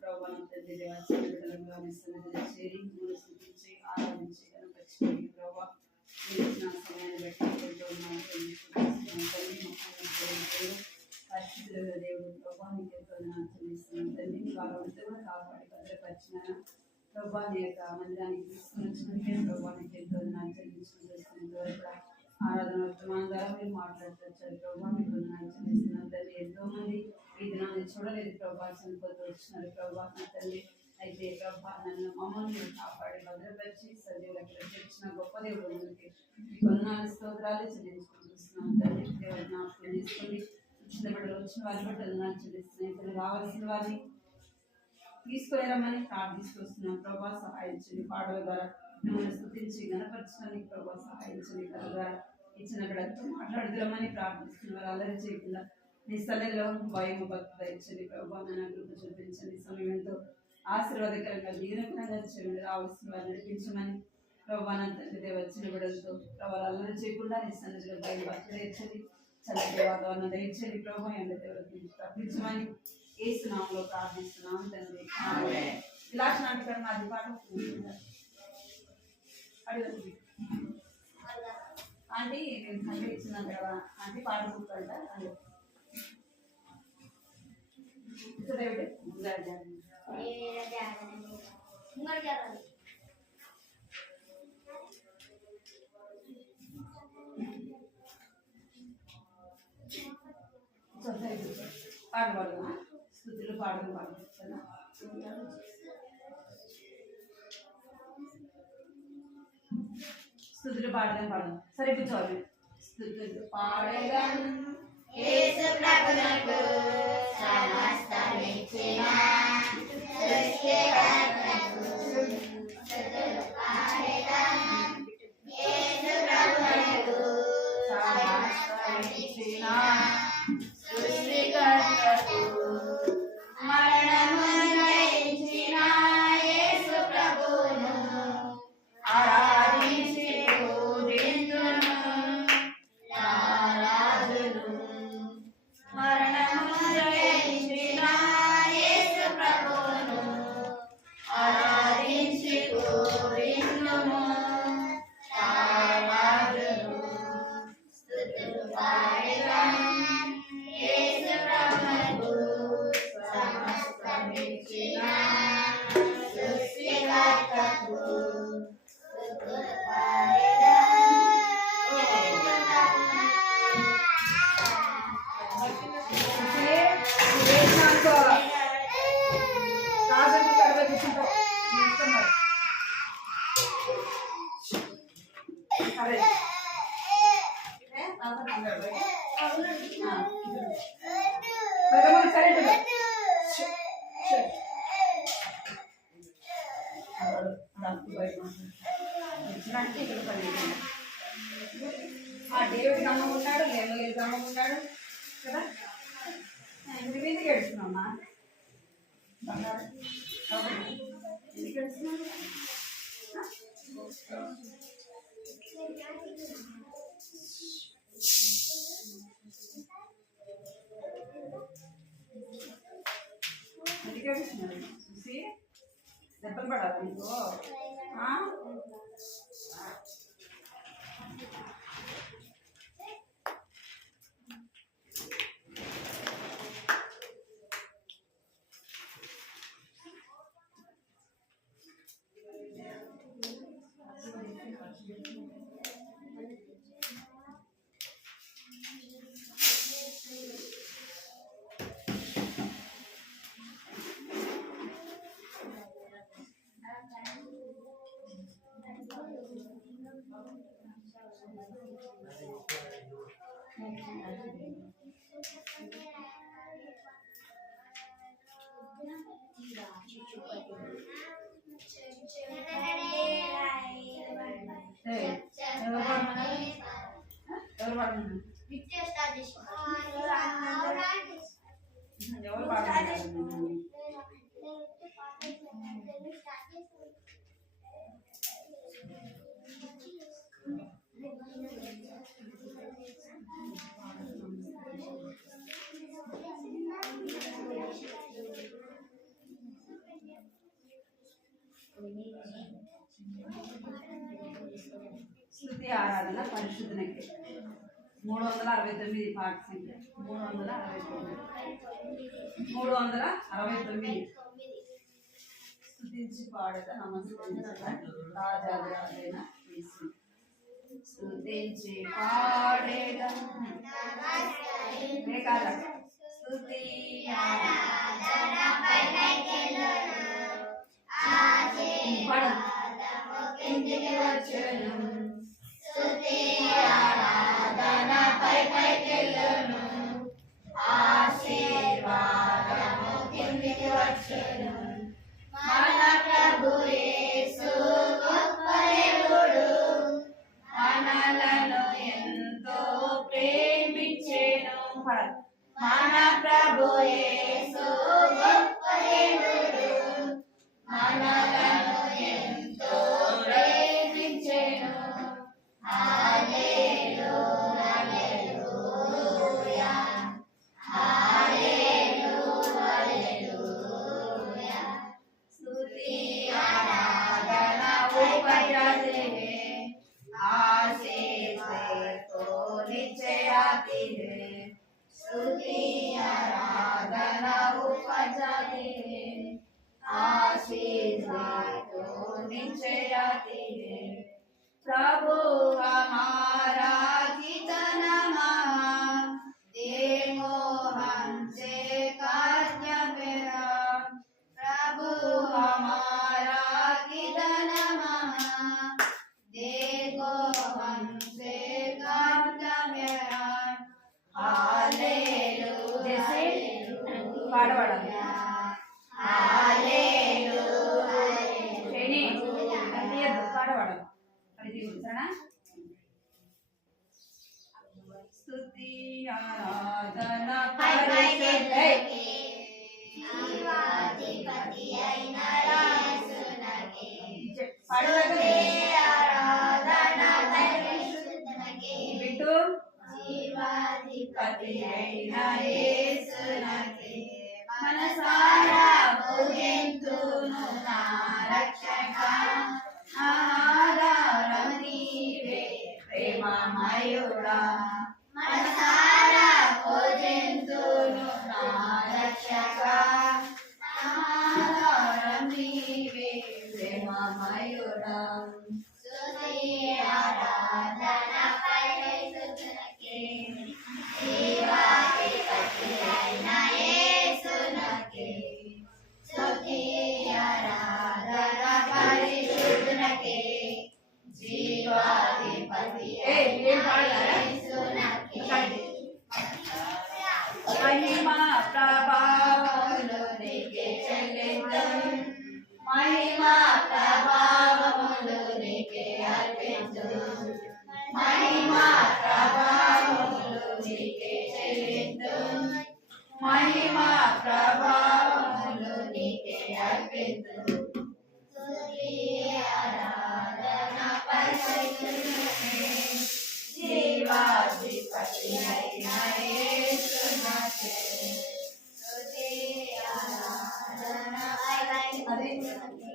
ప్రభావం తండ్రి దేవాచరణ బిడ్డలుగా మీ సన్నిధిలో చేరి మిమ్మల్ని స్తుతించి ఆరాధించి కనపరచుకోండి ప్రభావ మీరు నా సమయాన్ని బట్టి ఎంతో ఉన్నాను పరిస్థితుల దేవుడు ప్రభావ నీకు ఎంతో నాకు చెల్లిస్తున్నాను తండ్రి నీ వారంతా కూడా కాపాడి భద్రపరిచిన ప్రభావ నీ యొక్క మందిరానికి తీసుకుని వచ్చినందుకే ప్రభావ నీకు ఎంతో నాకు చెల్లించుకుంటూ ఆరాధన వర్తమానం ద్వారా మీరు మాట్లాడుతూ ప్రభావ మీకు నాకు చెల్లిస్తున్నాను తండ్రి ఎంతో మంది ఈ దినాన్ని చూడలేదు ప్రభావ చనిపోతూ వచ్చినారు ప్రభావ నా తండ్రి అయితే ప్రభా నన్ను మమ్మల్ని మీరు కాపాడి భద్రపరిచి సజీవులకు తెచ్చిన గొప్ప దేవుడు ముందుకి కొన్నాళ్ళు స్తోత్రాలు చెల్లించుకుంటున్నాను తండ్రి దేవుడు జ్ఞాపకం చేసుకోండి వచ్చిన బిడ్డలు వచ్చిన వారి బిడ్డలు నాకు చెల్లిస్తున్నాయి ఇతను రావాల్సిన వారిని తీసుకొని రమ్మని ప్రార్థిస్తున్నాం ప్రభా సహాయించండి పాటల ద్వారా మిమ్మల్ని స్తుతించి గణపరచడానికి ప్రభా సహాయించండి కథ ద్వారా ఇచ్చిన బిడ్డలతో మాట్లాడుతురమని ప్రార్థిస్తున్నారు అల్లరి చేయకుండా నీ సన్నిధిలో భయం భక్తి ఇచ్చండి ప్రభావ నా కృప చూపించండి సమయంతో ఆశీర్వాదకరంగా దీనకరంగా చేయండి రావాల్సిన వారిని నడిపించమని ప్రభావ తండ్రి దేవ వచ్చిన బిడ్డలతో ప్రభావాలు అల్లరి చేయకుండా నీ సన్నిధిలో భయం భక్తి ఇచ్చండి చల్లటి వాతావరణం దయచేయండి ప్రభావ ఎండ దేవుడికి తప్పించమని ఏసునామంలో ప్రార్థిస్తున్నాం తండ్రి విలాస నాటకం అది పాట అడగండి ఆంటీ నేను సండే ఇచ్చినాను కదా ఆంటీ పాట కూర్చుంట అదే పాట పాడునా స్థుతులు పాడడం పాడుతున్నా స్థుతులు పాడడం పాడడం సరే కూర్చోవాలి స్థుతులు పాడడం యేసు ప్రభువుకు సమస్తమిచ్చిన సృష్టికర్తకు స్తుతులు పాడెదం యేసు ప్రభువుకు సమస్తమిచ్చిన సృష్టికర్తకు మరణమును జయించిన యేసు ప్రభువును ఆరాధించి పూజింతును డేవిడ్ గమ్మం ఉన్నాడు లేమగేలు గమ్మం ఉన్నాడు కదా ఇంటి మీదకి ఏడుస్తున్నామ్మా ఎందుకు ఏడుస్తున్నాడు ఎందుకు ఏడుస్తున్నాడు చూసి దెబ్బలు పడాలి నీకు పరిశుద్ధునికి 369 పాట సంఖ్య 369 స్తుతించి పాడగా నమస్కరించగా రాజాదిరాజైన యేసు స్తుతించి పాడేగా కాదా స్తుతి ఆరాధన కిందికి వచ్చును స్తుతి ఆరాధన పైకెళ్ళును ఆశీర్వాదము కిందికి వచ్చును మన ప్రభు యేసు గొప్ప దేవుడు మనలను ఎంతో ప్రేమించెను మన ప్రభు యేసు గొప్ప దేవుడు మనలను ఎంతో ప్రేమించెను హల్లెలూయా హల్లెలూయా హల్లెలూయా స్తుతి ఆరాధన ఉపజాతే आशीष को निश्चय आती है स्तुति आराधना उपजाती है आशीष को निश्चय आती है प्रभु हमारा कितना महान देखो हमसे कार्य मेरा प्रभु हमारा कितना महान देखो हमसे कार्य मेरा हालेलुया हालेलुया స్తుతి ఆరాధన జీవాధిపతి అయిన యేసునకే స్తుతి ఆరాధన పరిశుద్ధునికి బిట్టు జీవాధిపతి అయిన యేసునకే మనసారా పూజింతును నా రక్షక ఆధారం నీవే ప్రేమమయుడా మనసారా పూజింతును నా రక్షక ఆధారం నీవే ప్రేమమయుడా స్తుతి ఆరాధన పరిశుద్ధునికి జీవాధిపతి అయిన యేసునకే స్తుతి ఆరాధన పరిశుద్ధునికి జీవాధిపతి మహిమా ప్రభావములు నీకే చెల్లింతును మహిమా ప్రభావములు నీకే అర్పించును మహిమా ప్రభావములు నీకే చెల్లింతును మహిమా ప్రభావములు నీకే అర్పించును స్తుతి ఆరాధన పరిశుద్ధునికి జీవాధిపతి అయిన యేసునకే స్తుతి ఆరాధన పరిశుద్ధునికి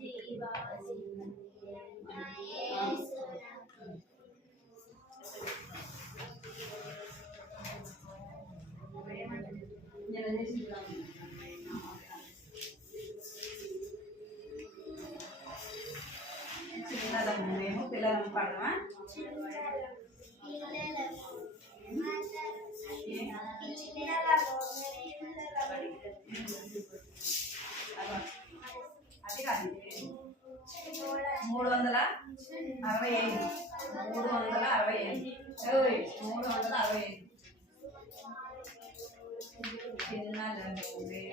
జీవాధిపతి అయిన యేసునకే మేము పిల్లలను పడమా అది కాదు 365 చిన్నలను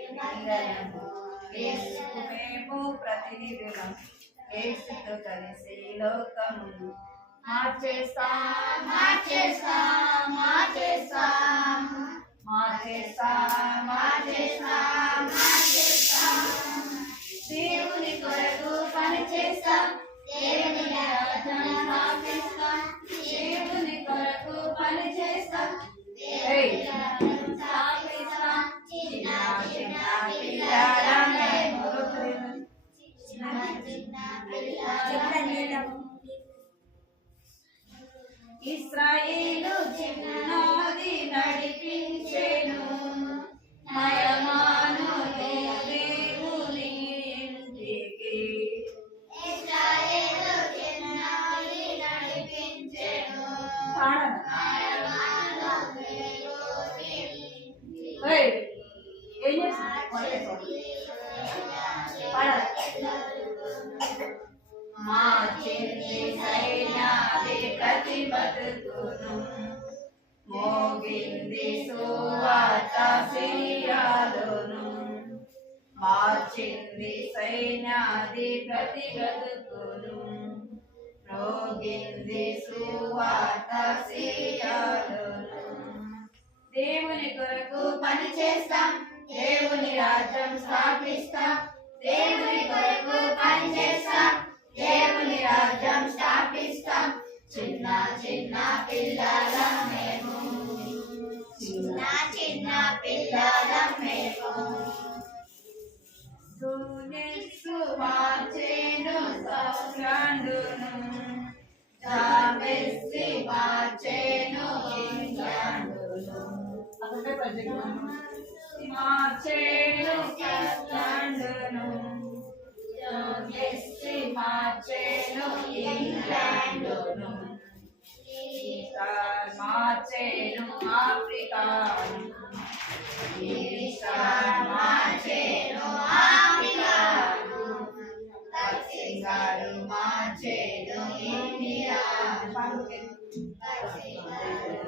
పిల్లలను మేము ప్రతినిధులం యేసుతో కలిసి లోకమును మార్చేస్తాం మార్చేస్తాం మార్చేస్తాం మార్చేస్తాం మార్చేస్తాం మార్చేస్తాం దేవుని కొరకు పని చేస్తాం దేవుని రాజ్యం స్థాపిస్తాం దేవుని కొరకు పని చేస్తాం దేవుని రాజ్యం స్థాపిస్తాం చిన్న చిన్న పిల్లలమే చిన్న చిన్న పిల్లలమే ఏం చేస్తుంది మార్చింది సైన్యాది ప్రతి బతుకును మోగింది సువార్త సిరియాలోను మార్చింది సైన్యాది ప్రతి బతుకును మోగింది సువార్త సిరియాలోను దేవుని కొరకు పని చేస్తాం దేవుని రాజ్యం స్థాపిస్తాం దేవుని కొరకు పని చేస్తాం దేవుని రాజ్యం స్థాపిస్తాం చిన్న చిన్న పిల్లలం మేము చిన్న చిన్న పిల్లలం మేము సూనిస్సు మార్చేను సౌరాండును జాబెస్సి మార్చేను ఇంగ్లాండును మార్చేను స్కాట్లాండును జాబెస్సి మార్చేను ఇంగ్లాండును మార్చేను ఆఫ్రికాను మార్చేను ఆఫ్రికాను సింగారు మార్చేను ఇండియా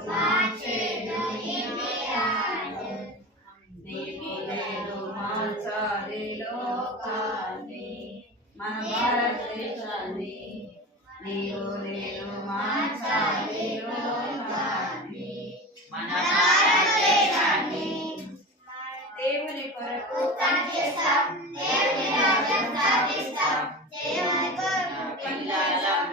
మార్చేను ఇండియా నీకు లేదు మార్చాలి లోకాన్ని మన భారతదేశాన్ని నీవు నేను మార్చాలి లోకాన్ని మన భారతదేశాన్ని దేవుని కొరకు పనిచేస్తాం దేవుని రాజ్యం స్థాపిస్తాం దేవుని కొరకు పిల్లలం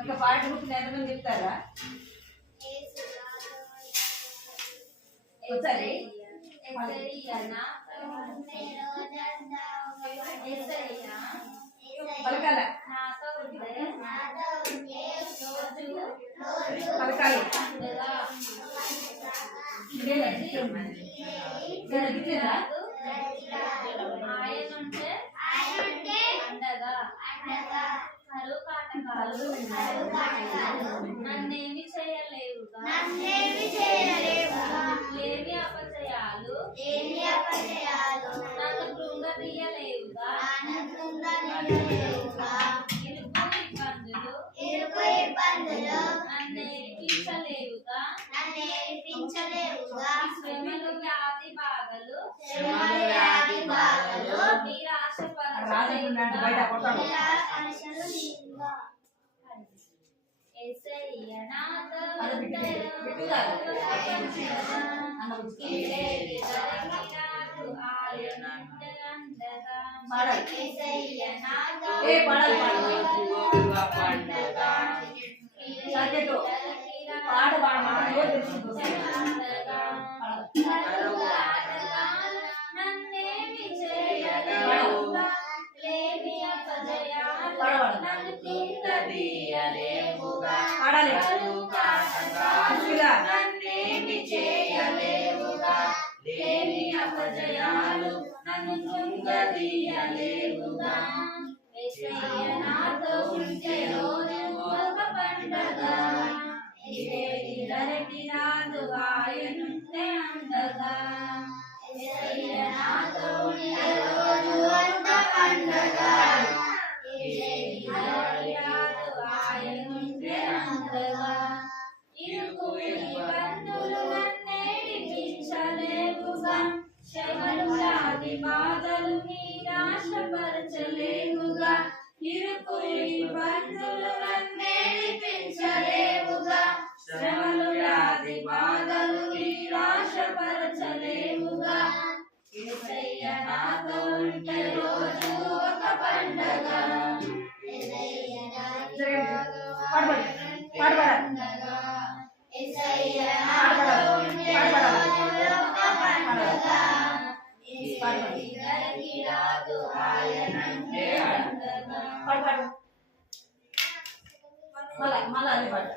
ఒక పాట బుక్ ఎంతమంది చెప్తారా ఒకసారి పలకాల పలకాలి నన్నేమి చేయలేవుగా ఏమి అపజయాలు నన్ను కృంగదీయలేవుగా ఇరుకు ఇబ్బందులు నన్ను ఏడిపించలేవుగా శ్రమలు వ్యాధి బాధలు నన్నేమి చేయలేవుగా పాడాలి కరువు కాటకాలు నన్నేమి చేయలేవుగా, లేని అపజయాలు నన్ను కృంగదీయలేవుగా. యేసయ్య నాతో ఉంటే రోజు ఒక పండగ, ఇదేరికి రాదు ఆయనుంటే అండగా. యేసయ్య నాతో ఉంటే రోజు ఒక పండగ, ఇదేరికి రాదు ఆయనుంటే అండగా. ఇరుకు ఇబ్బందులు నన్నేడిపించలేవుగా, శ్రమలు వ్యాధి బాధలు నిరాశపరచలేవుగా. ఇరుకు ఇబ్బందులు నన్నేడిపించలేవుగా, శ్రమలు వ్యాధి బాధలు నిరాశపరచలేవుగా. యేసయ్య నాతో ఉంటే రోజు ఒక పండగ, యేసయ్య నాతో పండగ. యేసయ్య నాతో ఉంటే రోజు ఒక పండగ, ఇదేరికి రాదు ఆయనంటే అండగా. మళ్ళా అదే పాట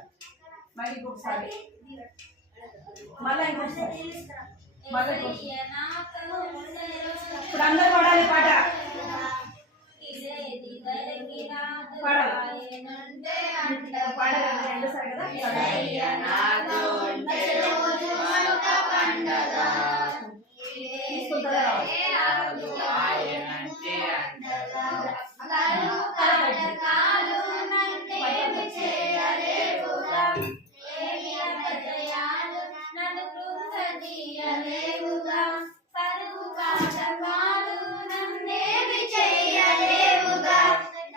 మళ్ళీ ఇంకొకసారి మళ్ళీ ఇంకొకసారి యేసయ్య నాతో ఉంటే ఇప్పుడు అందరూ పాడాలి పాట ఇదేరికి రాదు పాడాలి ఆయనంటే అండగా. పాడాలి రెండోసారి కదా యేసయ్య నాతో ఉంటే రోజు ఒక పండగ, తీసుకుంటారా రాదు ఆయనంటే అండగా. కరువు కాటకాలు నన్నేమి చేయలేవుగా, లేని అపజయాలు నన్ను కృంగదీయలేవుగా. కరువు కాటకాలు నన్నేమి చేయలేవుగా,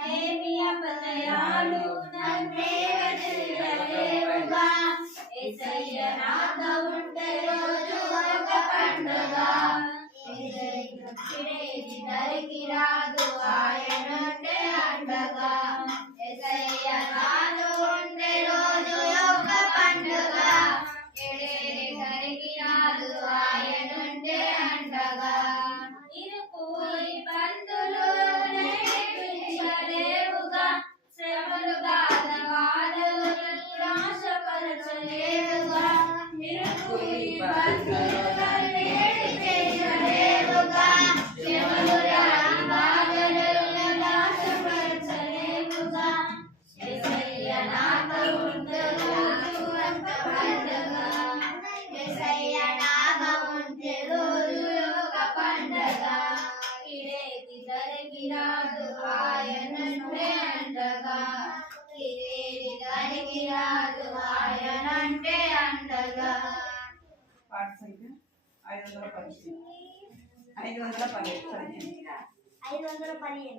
లేని అపజయాలు నన్నేమి చేయలేవుగా. యేసయ్య నాతో ఉంటే రోజు ఒక పండగ, ఇదేరికి రాదు ఆయనంటే అండగా. యేసయ్య నాతో ఉంటే రోజు ఒక పండగ, ఇదేరికి రాదు ఆయనంటే అండగా. ఇరుకు ఇబ్బందులు నడిపించలేవుగా, శ్రమలు బాధలు నిరాశపరచలేవుగా. ఇరుకు ఇబ్బందులు నడిపించలేవుగా, శ్రమలు బాధలు నిరాశపరచలేవుగా. యేసయ్య నాతో ఉంటే రోజు ఒక పండగ, యేసయ్య నాతో ఉంటే రోజు ఒక పండగ. ఇదేరికి రాదు ఆయనంటే అండగా, ఇదేరికి రాదు ఆయనంటే అండగా. పాట సంఖ్య 515 515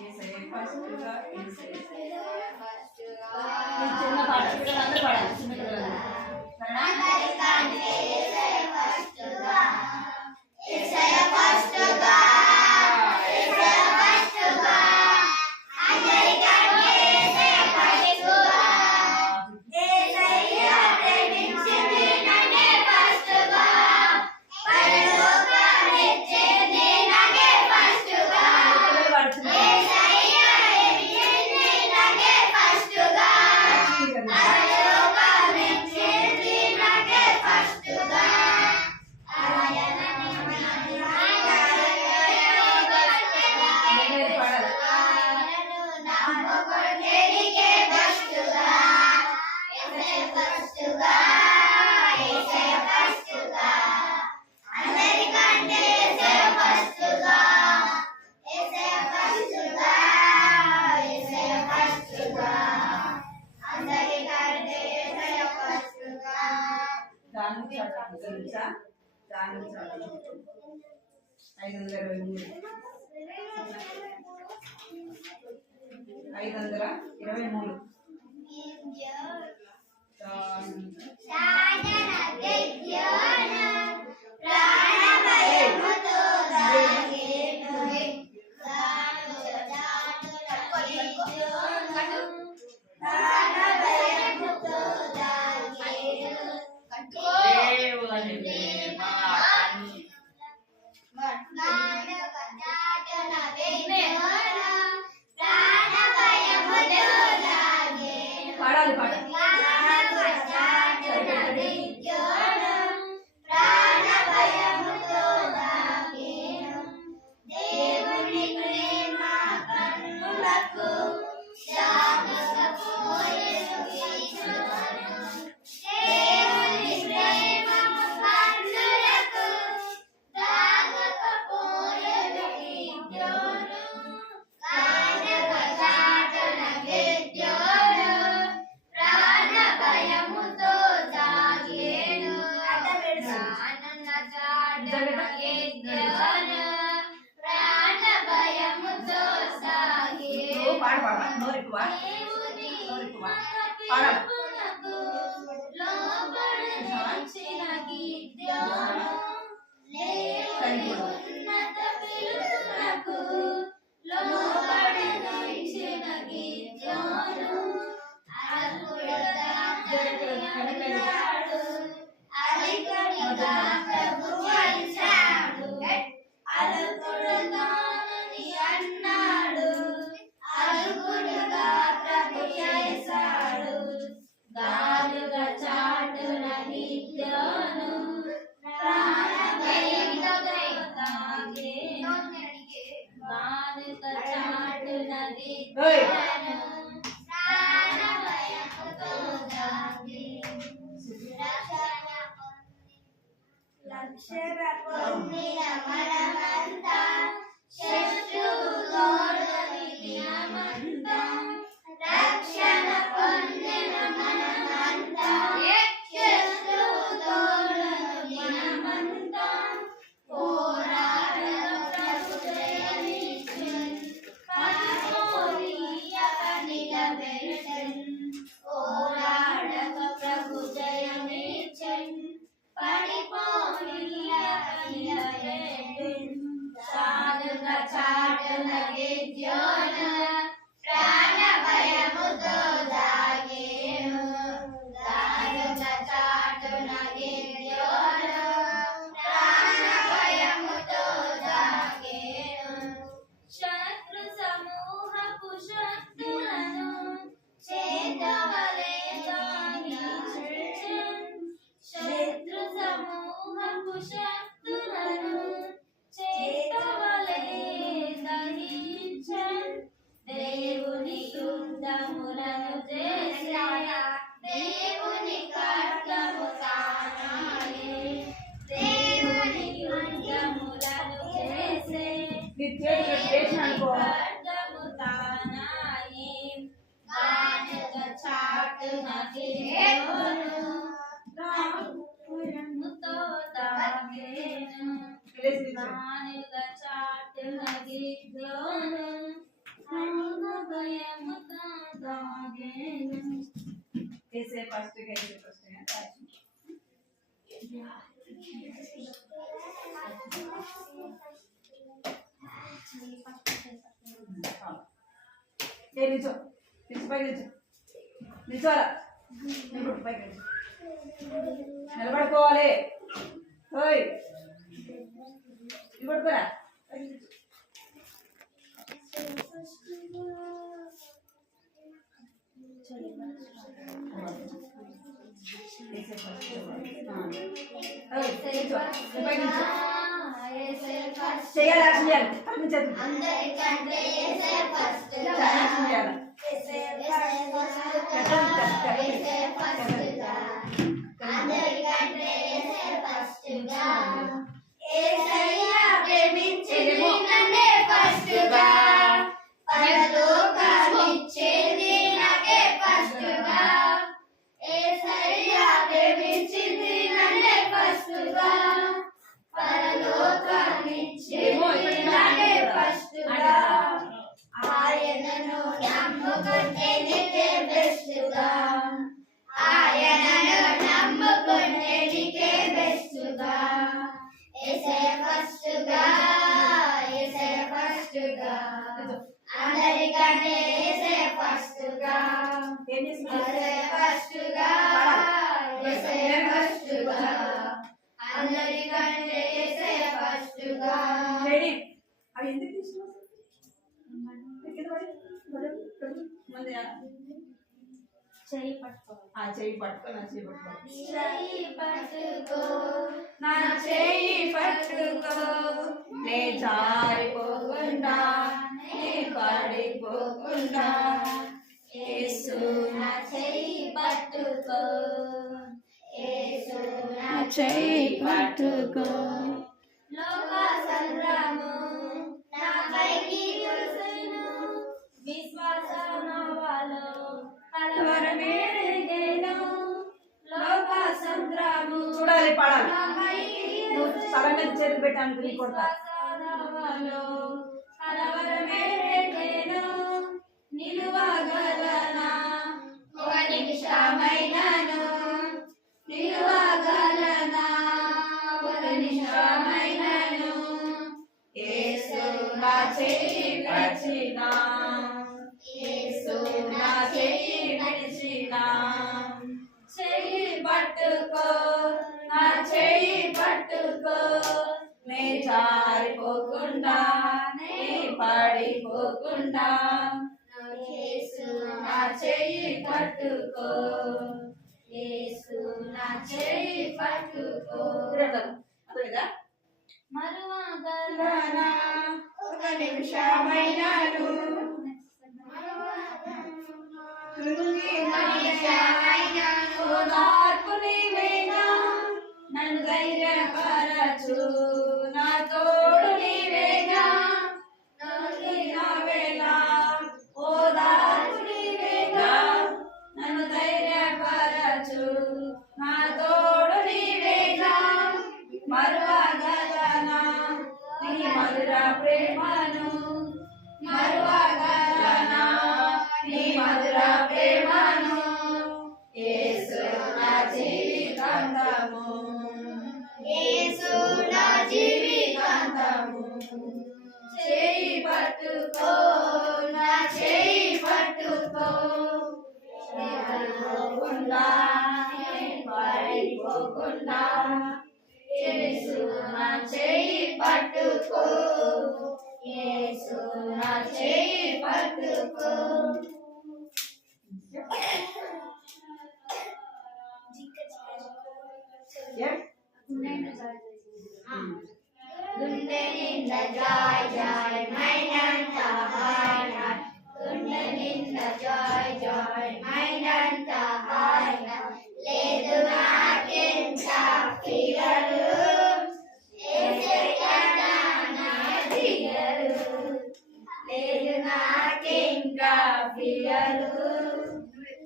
యేసయ్య ఫస్ట్గా యేసయ్య చిన్న పాట పిల్లలందరూ పాడాలి చిన్న పిల్లలందరూ తెలుసా దాని 523 523 ప్రాణ భయములు గిద్యోను ప్రాణ భయముతో సాగే నువ్వు పాడు పాడ నోరెక్కువ పాడాలి లోబడిన గిద్యోను దేవుని ఉన్నత పిలుపునకు లోబడిన గిద్యోను అలికడిగా ప్రభువు అలిచాడు అలుకుడుగానని అన్నాడు అలుకుడుగా ప్రభు చేశాడు గాలుగా చాటున గిద్యోను ప్రాణభయంతో తాగేను గాలుగా చాటున గిద్యోను ప్రాణభయంతో తాగేను రక్షణ పొందిన మనమంతా శత్రువు తోడని దినమంతా రక్షణ పొందిన మనమంతా శత్రువు తోడని దినమంతా పోరాడక ప్రభు జయమిచ్చును పరిపోనీయక నిలబెట్టును పోరాడక ప్రభు జయమిచ్చును చాటుగా చాటున గిద్యోను ప్రాణ భయముతో దాగేను చాటుగా చాటున గిద్యోను ప్రాణ భయముతో దాగేను శత్రు సమూహపు శక్తులను చేతవలే శత్రు సమూహపు శక్తులను చేతవలే దహించన్ దేవుని యుద్ధములను చేసే దేవుని ఖడ్గము తానాయే దేవుని యుద్ధములను చేసే ఖడ్గము తానాయే గానుగ చాటున గిద్యోను భయముతో దాగేను గానుగ చాటున గిద్యోను భయముతో దాగేను कैसे फर्स्ट నిల్చో పైకి నిల్చో నిల్చోరా పైకి నిల్చో నిలబడుకోవాలి ఓయ్ నిలబడుకోరా చేయాలి అందరికంటే యేసే ఫస్ట్ అందరికంటే యేసే ఫస్ట్గా యేసయ్య ప్రేమించింది నన్నే ఫస్ట్గా పరలోకాన్నిచ్చేది నాకే ఫస్ట్గా యేసయ్య ప్రేమించింది నన్నే ఫస్ట్గా పరలోకాన్నిచ్చేది నాకే ఫస్ట్గా ఆయనను నమ్ముకుంటే నీకే బెస్ట్గా ఆయనను నమ్ముకుంటే నీకే బెస్ట్గా యేసే ఫస్ట్గా యేసే ఫస్ట్గా అందరికంటే యేసే ఫస్ట్గా యేసే ఫస్ట్గా యేసే ఫస్ట్గా అందరికంటే యేసే ఫస్ట్గా అవి ఎందుకు తీసుకున్నావు చెయ్యి పట్టుకో నా చెయ్యి పట్టుకో చెయ్యి పట్టుకో నా చెయ్యి పట్టుకో నే జారిపోకుండా నే పడిపోకుండా యేసు నా చెయ్యి పట్టుకో యేసు నా చెయ్యి పట్టుకో లోక సంగ్రాము నాపైకి కురుసెను విశ్వాస నావలో కలవరమేగెను లోక సంగ్రాము చూడాలి పాడాలి నాపైకి నువ్వు సడన్ మీద చేతులు పెట్టాను నీ కొడతా విశ్వాసనావలో కలవరమేను నిలువగలనా ఒక నిమిషమైనను నిలువగలనా ఒక నిమిషమైనను యేసు నా చెయ్యి విడిచినా యేసు నా చెయ్యి విడిచినా చెయ్యి పట్టుకో నా చెయ్యి పట్టుకో నే జారిపోకుండా నే పడిపోకుండా యేసు నా చెయ్యి పట్టుకో యేసు నా చెయ్యి పట్టుకో మరువగలనా ఒక నిమిషమైనను ఓదార్పు నీవేనా నన్ను ధైర్యపరచు నా తోడు నీవేగా నా వేళ ఓదార్పు నీవేగా నన్ను ధైర్యపరచు నా తోడు నీవేగా మరువగలనా నీ మధుర ప్రేమను మరువగలనా నీ మధుర ప్రేమను యేసు నా జీవితాంతము యేసు నా జీవితాంతము చేయి పట్టుకో నా చేయి పట్టుకో పడిపోకుండా పడిపోకుండా యేసు నా చేయి పట్టుకో యేసు నా చేయి పట్టుకో గుండె నిండా జాయ్ జాయ్ మైనంత హాయ్ హాయ్ గుండె నిండా జాయ్ జాయ్ మైనంత హాయ్ హాయ్ లేదు నాకెంత ఫియరు యేసయ్యా నా దియరు లేదు నాకింకా ఫియరు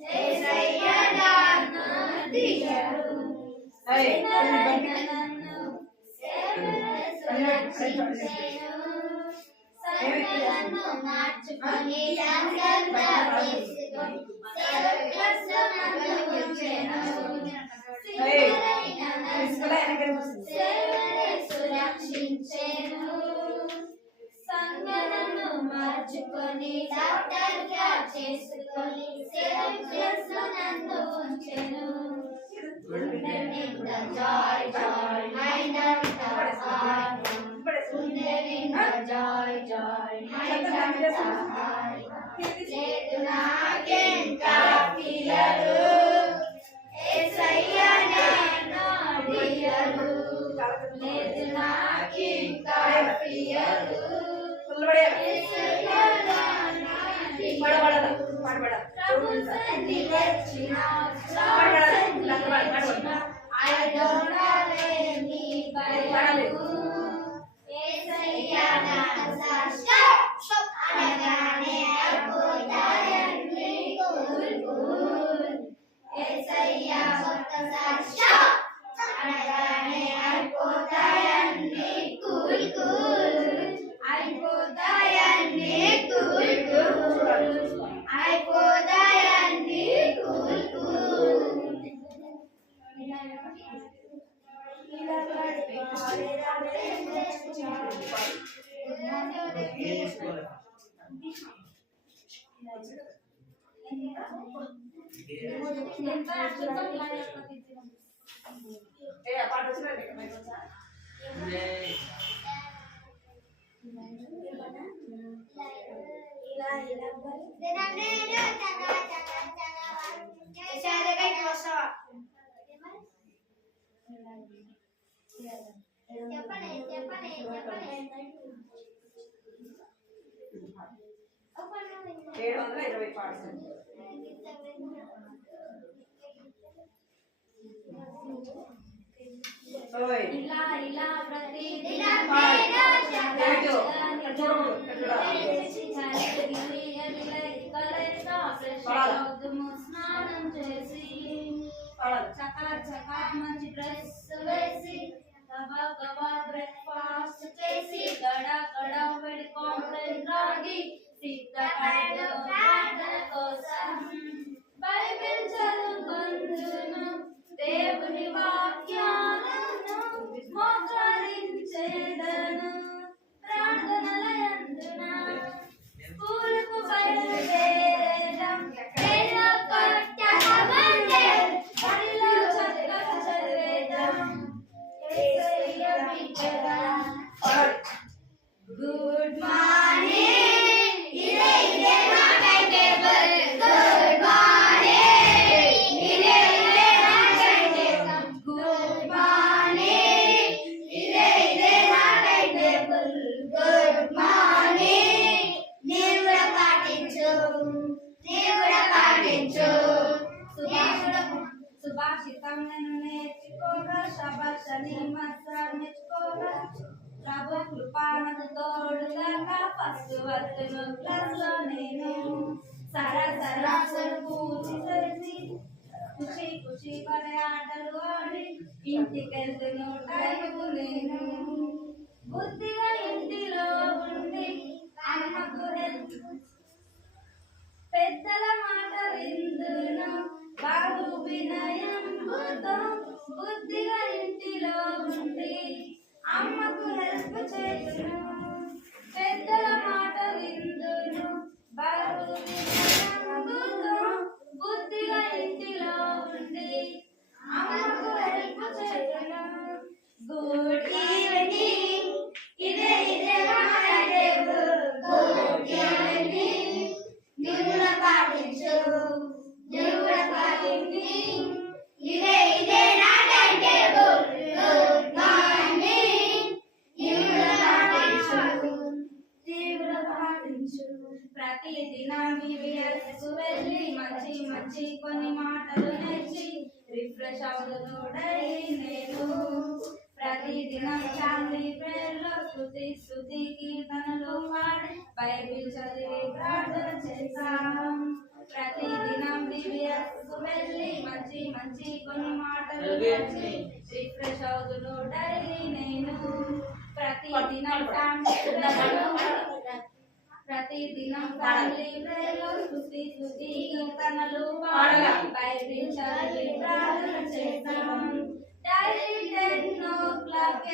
యేసయ్యా నా దియరు సర్వలను మార్చుకొని సంగంగా వేసుకొని సర్వస్వమును ఉంచెను సురక్షించెను సంగలను మార్చుకొని డాక్టర్గా చేసుకొని సర్వస్వమును ఉంచెను గుండె నిండా జాయ్ జాయ్ మైనంత హాయ్ గుండె నిండా జాయ్ జాయ్ మైనంత హాయ్ లేదు నాకెంకా ఫియరు యేసయ్యా నా దియరు లేదు నాకింకా ఫియరు యేసయ్యా నా దియరు ప్రభు సన్నిధి వచ్చిన I don't have any భయము యేసయ్యా నా సాక్షి అనగానే అయిపోతాయన్నీ కూల్ యేసయ్యా ఒక్కసారి అనగానే అయిపోతాయన్నీ కూల్ అయిపోతాయన్నీ కూల్ అయిపోతాయన్నీ కూల్ ఇలా ఇలా ప్రతి స్నానం చేసి చకా చకా మంచి డ్రెస్ వేసి గబా గబా నీ మత్సాన్ని మెచ్చుకోగా ప్రభు కృపానకు తోడుగా ఫస్ట్ వస్తును క్లాస్ లో నేను సరాసరి పూర్తి చేసి ఖుషి ఖుషి పడే ఆటలు ఆడి ఇంటికెళ్తును టైము నేను బుద్ధిగా ఇంటిలో ఉండి అమ్మకు పెద్దల మాట విందును బాబు వినయంబుతో బుద్ధిగా ఇంటిలో ఉండి అమ్మకు హెల్ప్ చేయును పెద్దల మాట విందును బాబు వినయంబుతో బుద్ధిగా ఇంటిలో ఉండి అమ్మకు హెల్ప్ చేయును గుడ్ ఈవినింగ్ ఇదే మా టేబుల్ గుడ్ ఈవినింగ్ నిన్ను పాటించు నిన్ను పాటించి ఇదే నా టైం టేబుల్ గుడ్ మార్నింగ్ నిన్ను పాటించు ప్రతిదినం వివిఎస్కు వెళ్ళి మంచి కొన్ని మాటలు నేర్చి రిఫ్రెష్ అవుతును డైలీ నేను ప్రతిదినం ఫ్యామిలీ ప్రేయర్లో స్తుతి కీర్తనలు పాడి బైబిల్ చదివి ప్రార్థన చేస్తాం ప్రతిదినం వివిఎస్కు వెళ్ళి మంచి కొన్ని మాటలు నేర్చి రిఫ్రెష్ అవుతును డైలీ నేను ప్రతిదినం ఫ్యామిలీ ప్రేయర్లో స్తుతి కీర్తనలు పాడి బైబిల్ చదివి ప్రార్థన చేస్తాం డైలీ 10 o'clock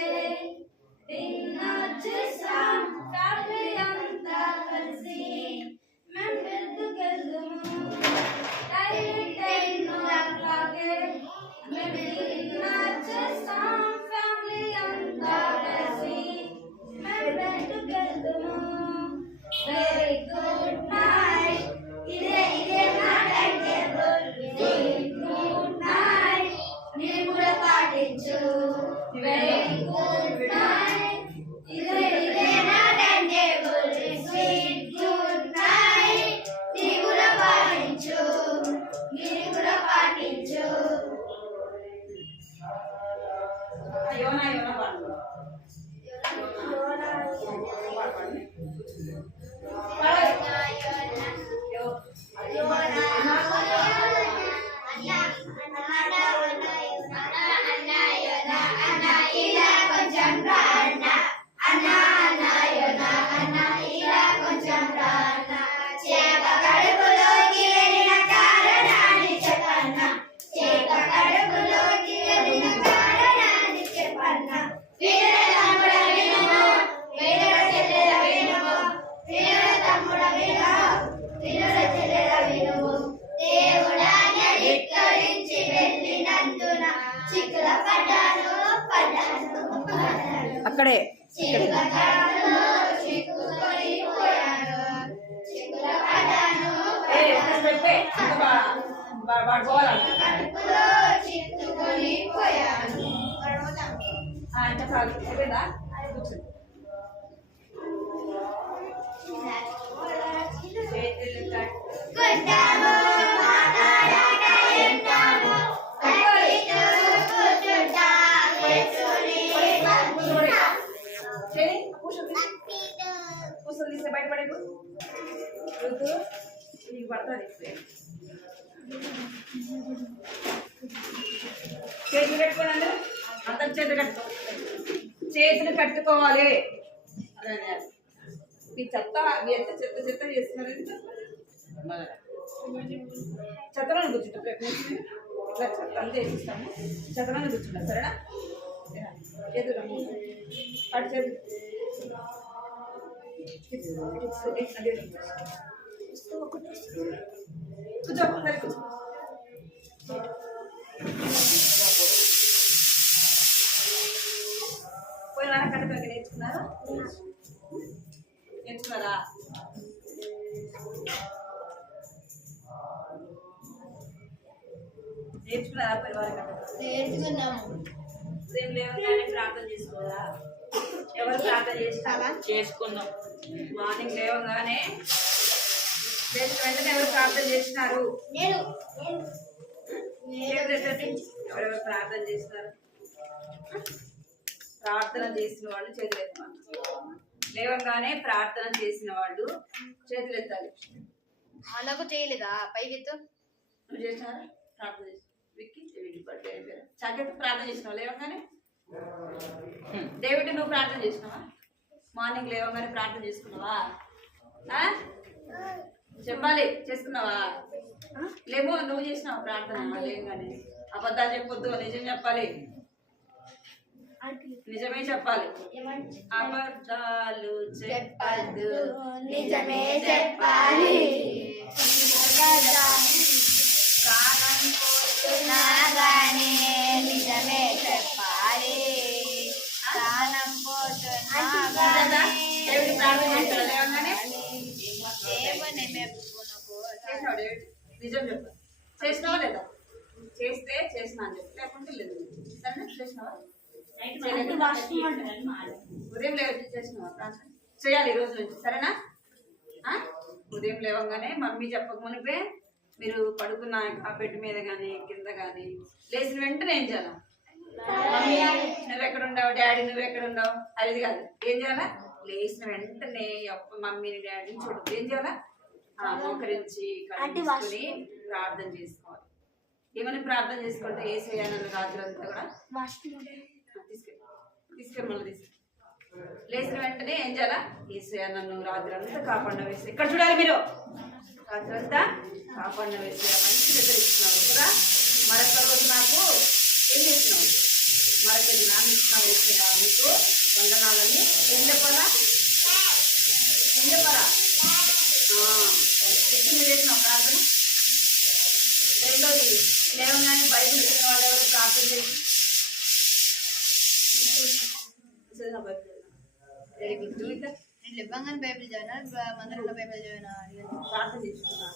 డిన్నర్ చేస్తాం ఫ్యామిలీ అంతా కలిసి మేము వెళ్తుకెళ్దాము డైలీ 10 o'clock మేము డిన్నర్ చేస్తాం ఫ్యామిలీ అంతా కలిసి మేము వెళ్తుకెళ్దాము వెరీ గుడ్ నైట్ ఇదే నా time table very good night నేను కూడా పాటించు వెరీ గుడ్ నైట్ ఇదే నా time table sweet good night నేను కూడా పాటించు యోనా అక్కడే కూర్చొని బయటపడే పడుతుంది చేతులు కట్టుకోండి అందరు చేతులు కట్టుకోవాలి మీ చెత్త మీ ఎంత చెత్త చేస్తున్నారు చెత్తలను కూర్చుంటాం ఇట్లా చెత్త అంతా వేసిస్తాము చెత్తలను కూర్చుంటాం సరేనా చేతులు అటు చేతులు కూర్చో సరే కూర్చో పోయిన కట్టపైకి నేర్చుకున్నారా నేర్చుకున్నారా పరివారం నేర్చుకున్నాము ఉదయం లేవగానే ప్రార్థన చేసుకోరా ఎవరు ప్రార్థన చేస్తారా చేసుకున్నాం మార్నింగ్ లేవగానే వెంటనే ఎవరు ప్రార్థన చేసినారు నేను ఎవరెవరు ప్రార్థన చేస్తారు ప్రార్థన చేసిన వాళ్ళు చేతులు ఎత్తాలి. లేవగానే ప్రార్థన చేసిన వాళ్ళు చేతులు ఎత్తాలి. అలాగూ చేయలేదా పైకెత్తు? నువ్వు చేసినారా ప్రార్థన చేసి విక్కి డేవిడ్ బర్త్డే అయిపోయారు చాకెట్ ప్రార్థన చేసినావు లేవగానే? డేవిడ్ నువ్వు ప్రార్థన చేసినావా? మార్నింగ్ లేవగానే ప్రార్థన చేసుకున్నావా? చెప్పాలి, చేసుకున్నావా? లేమో నువ్వు చేసినావా ప్రార్థన లేవగానే? అబద్ధాలు చెప్పొద్దు, నిజం చెప్పాలి, నిజమే చెప్పాలి. అబద్ధాలు చెప్పద్దు, నిజమే చెప్పాలి. ప్రాణం పోతున్నా గానే నిజమే చెప్పాలి. ప్రాణం పోతున్నా దేవుడి ప్రార్థన చేస్తాడు లేవగానే? దేవుని మెప్పునకు చేసినావు డేవిడ్? నిజం చెప్పు, చేసినావా లేదా? చేస్తే చేసినా అని చెప్పు, లేకుంటే లేదు. సరేనా? చేసినావా? ఉదయం లేచి చేసినావా ప్రార్థన? చేయాలి ఈ రోజు నుంచి, సరేనా? ఉదయం లేవగానే మమ్మీ చెప్పకమునిపే మీరు పడుకున్న ఆ బెడ్ మీద కానీ కింద కానీ లేచిన వెంటనే ఏం చేయాలా? మమ్మీ నువ్వు ఎక్కడ ఉండవు, డాడీ నువ్వు ఎక్కడ ఉండవు, అది కాదు. ఏం చేయాలా? లేచిన వెంటనే మమ్మీని డాడీని చూడదు. ఏం చేయాలా? మోకరించి కట్టుకుని ప్రార్థన చేసుకోవాలి. ఏమని ప్రార్థన చేసుకుంటే ఏ చేయాలన్న రాత్రంతా కూడా తీసుకెళ్ళి మళ్ళీ లేచిన వెంటనే ఏం చేయాలా? ఏసయ్యా నన్ను రాత్రి అంతా కాపాడిన వేసి, ఇక్కడ చూడాలి మీరు, రాత్రి అంతా కాపాడిన వేసి మంచి నిద్ర ఇస్తున్నావు కదా. మరొక రోజు నాకు ఏం చేస్తున్నావు? మరొక దినాన్ని ఇస్తున్నావు వేసయ్యా, మీకు వందనాలని ఏం చెప్పాలా? ఏం చెప్పాలా? ఇప్పుడు మీరు చేసినావు ప్రార్థన. రెండోది, లేవగానే బైబిల్ చదివిన వాళ్ళు ఎవరు ప్రార్థన చేసి ఇవ్వంగానే బైబిల్ చదివినా, మందిరంలో బైబిల్ చదివినా, ప్రార్థన చేసుకున్నా,